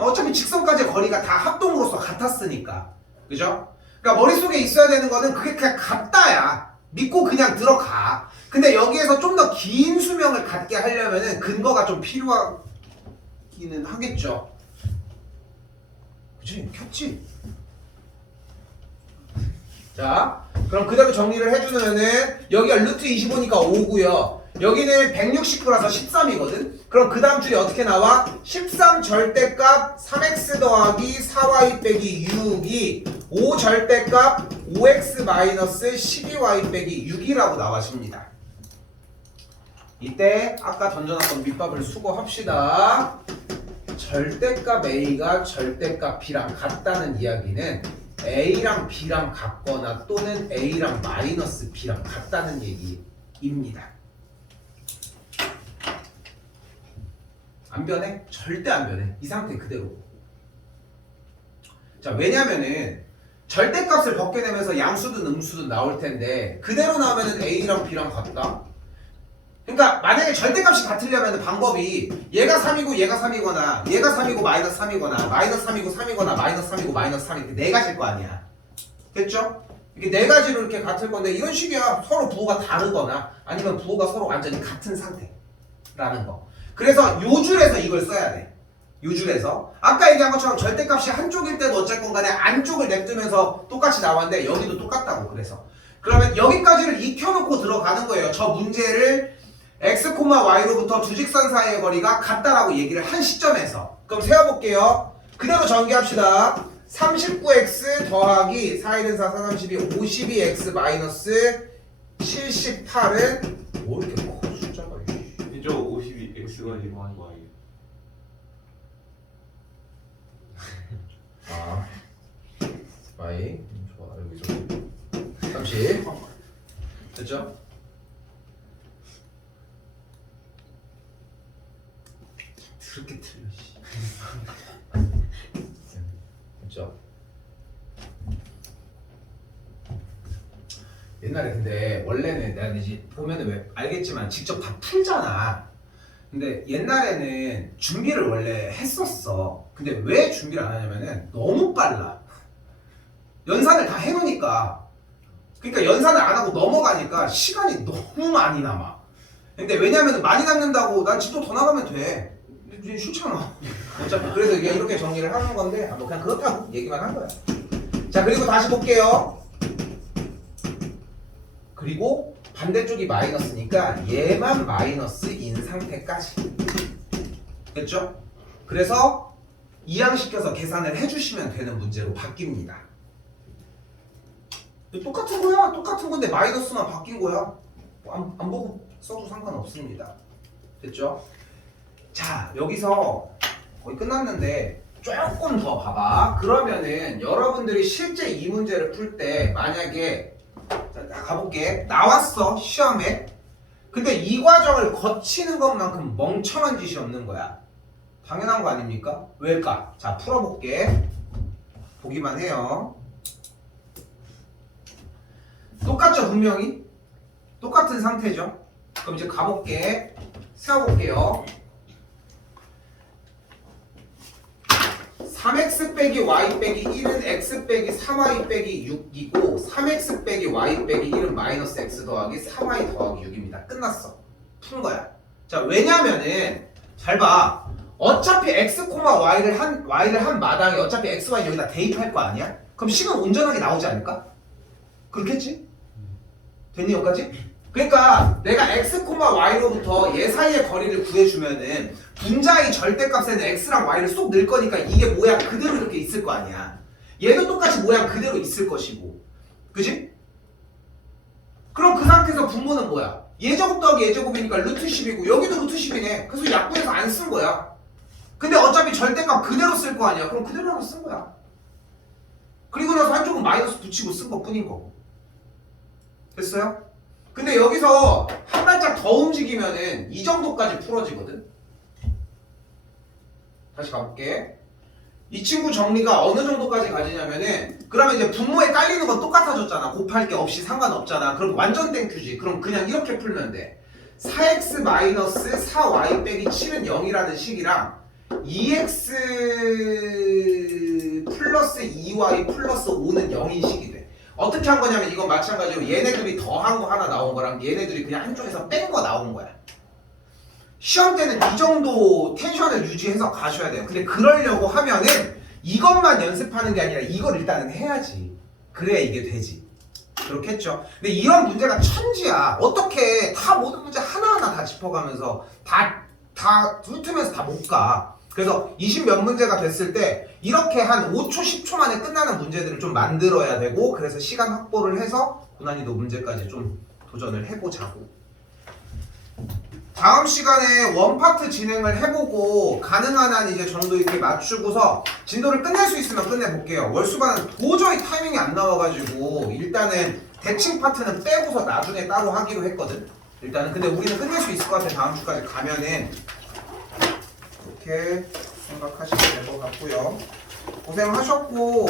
어차피 직선까지의 거리가 다 합동으로서 같았으니까. 그죠? 그러니까 머릿속에 있어야 되는 거는 그게 그냥 같다야. 믿고 그냥 들어가. 근데 여기에서 좀 더 긴 수명을 갖게 하려면은 근거가 좀 필요하기는 하겠죠. 그치? 켰지? 자, 그럼 그대로 정리를 해주면은 여기가 루트 25니까 5고요. 여기는 169라서 13이거든. 그럼 그 다음 줄이 어떻게 나와? 13 절대값 3x 더하기 4y 빼기 6이 5 절대값 5x 마이너스 12y 빼기 6이라고 나와집니다. 이때 아까 던져놨던 밑밥을 수고합시다. 절대값 a가 절대값 b랑 같다는 이야기는 a랑 b랑 같거나 또는 a랑 마이너스 b랑 같다는 얘기입니다. 안 변해? 절대 안 변해. 이 상태 그대로. 자, 왜냐면은 절대값을 벗겨내면서 양수든 음수든 나올 텐데 그대로 나오면은 a랑 b랑 같다. 그러니까 만약에 절대값이 같으려면 방법이 얘가 3이고 얘가 3이거나 얘가 3이고 마이너스 3이거나 마이너스 3이고 3이거나 마이너스 3이고 마이너스 3 이렇게 네 가지일 거 아니야. 됐죠? 이게 네 가지로 이렇게 같을 건데 이런 식이야. 서로 부호가 다르거나 아니면 부호가 서로 완전히 같은 상태라는 거. 그래서 요 줄에서 이걸 써야 돼. 요 줄에서 아까 얘기한 것처럼 절대값이 한쪽일 때도 어쨌건 간에 안쪽을 냅두면서 똑같이 나왔는데 여기도 똑같다고. 그래서 그러면 여기까지를 익혀놓고 들어가는 거예요. 저 문제를 x, y로부터 두 직선 사이의 거리가 같다라고 얘기를 한 시점에서. 그럼 세워볼게요. 그대로 전개합시다. 39x 더하기 4, 1은 4, 4, 32, 52x 마이너스 78은 뭐 이렇게 커 숫자가. 이저 52 x가 아니고 y. 아, y 좋아. 여기서 30 됐죠? 그렇게 틀려. 됐죠? 옛날에 근데 원래는 내가 이제 보면은 왜 알겠지만 직접 다 풀잖아. 근데 옛날에는 준비를 원래 했었어. 근데 왜 준비를 안 하냐면은 너무 빨라. 연산을 다 해놓으니까. 그러니까 연산을 안 하고 넘어가니까 시간이 너무 많이 남아. 근데 왜냐면 많이 남는다고 난 집도 더 나가면 돼. 싫잖아. 어차피 그래서 이게 이렇게 정리를 하는 건데 뭐 그냥 그렇다고 얘기만 한 거야. 자, 그리고 다시 볼게요. 그리고 반대쪽이 마이너스니까 얘만 마이너스인 상태까지. 됐죠? 그래서 이항시켜서 계산을 해주시면 되는 문제로 바뀝니다. 똑같은 거야. 똑같은 건데 마이너스만 바뀐 거야. 안 보고 써도 상관없습니다. 됐죠? 자, 여기서 거의 끝났는데 조금 더 봐봐. 그러면은 여러분들이 실제 이 문제를 풀 때 만약에 자, 나 가볼게. 나왔어 시험에. 근데 이 과정을 거치는 것만큼 멍청한 짓이 없는 거야. 당연한 거 아닙니까? 왜일까? 자, 풀어볼게. 보기만 해요. 똑같죠, 분명히? 똑같은 상태죠? 그럼 이제 가볼게. 세워볼게요. 3x 빼기 y 빼기 1은 x 빼기 3y 빼기 6이고 3x 빼기 y 빼기 1은 마이너스 x 더하기 3y 더하기 6입니다. 끝났어. 푼 거야. 자, 왜냐면은 잘 봐. 어차피 x, y를 한 마당에 어차피 x, y 여기다 대입할 거 아니야? 그럼 식은 온전하게 나오지 않을까? 그렇겠지? 됐니 여기까지? 그러니까 내가 x, y로부터 얘 사이의 거리를 구해주면은 분자의 절대값에는 x랑 y를 쏙 넣을 거니까 이게 모양 그대로 이렇게 있을 거 아니야. 얘도 똑같이 모양 그대로 있을 것이고. 그지? 그럼 그 상태에서 분모는 뭐야? 얘제곱 더하기 얘제곱이니까 루트 10이고 여기도 루트 10이네. 그래서 약분해서 안 쓴 거야. 근데 어차피 절대값 그대로 쓸 거 아니야. 그럼 그대로 하나 쓴 거야. 그리고 나서 한쪽은 마이너스 붙이고 쓴 것 뿐인 거고. 됐어요? 근데 여기서 한 발짝 더 움직이면은 이 정도까지 풀어지거든. 다시 가볼게. 이 친구 정리가 어느 정도까지 가지냐면은 그러면 이제 분모에 깔리는 건 똑같아졌잖아. 곱할 게 없이 상관없잖아. 그럼 완전 땡큐지. 그럼 그냥 이렇게 풀면 돼. 4x 마이너스 4y 빼기 7은 0이라는 식이랑 2x 플러스 2y 플러스 5는 0인식이 돼. 어떻게 한 거냐면 이건 마찬가지로 얘네들이 더한 거 하나 나온 거랑 얘네들이 그냥 한쪽에서 뺀 거 나온 거야. 시험 때는 이 정도 텐션을 유지해서 가셔야 돼요. 근데 그러려고 하면은 이것만 연습하는 게 아니라 이걸 일단은 해야지. 그래야 이게 되지. 그렇겠죠. 근데 이런 문제가 천지야. 어떻게 다 모든 문제 하나하나 다 짚어가면서 다 훑으면서 다 못 가. 그래서 20 몇 문제가 됐을 때 이렇게 한 5초, 10초 만에 끝나는 문제들을 좀 만들어야 되고, 그래서 시간 확보를 해서 고난이도 문제까지 좀 도전을 해보자고. 다음 시간에 원파트 진행을 해보고 가능한 한 이제 정도 이렇게 맞추고서 진도를 끝낼 수 있으면 끝내볼게요. 월수반은 도저히 타이밍이 안 나와가지고 일단은 대칭 파트는 빼고서 나중에 따로 하기로 했거든. 일단은 근데 우리는 끝낼 수 있을 것 같아. 다음 주까지 가면은. 이렇게 생각하시면 될 것 같고요. 고생하셨고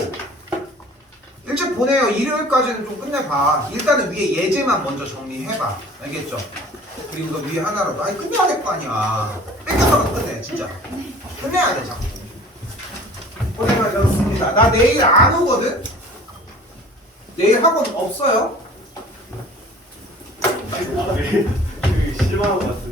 일찍 보내요. 일요일까지는 좀 끝내봐. 일단은 위에 예제만 먼저 정리해봐. 알겠죠? 그리고 너 위에 하나라도 아니 끝내야 될 거 아니야. 뺏겨서라도 끝내. 진짜 끝내야 돼 자꾸. 고생하셨습니다. 나 내일 안 오거든? 내일 학원 없어요. 실망한 것 같은데.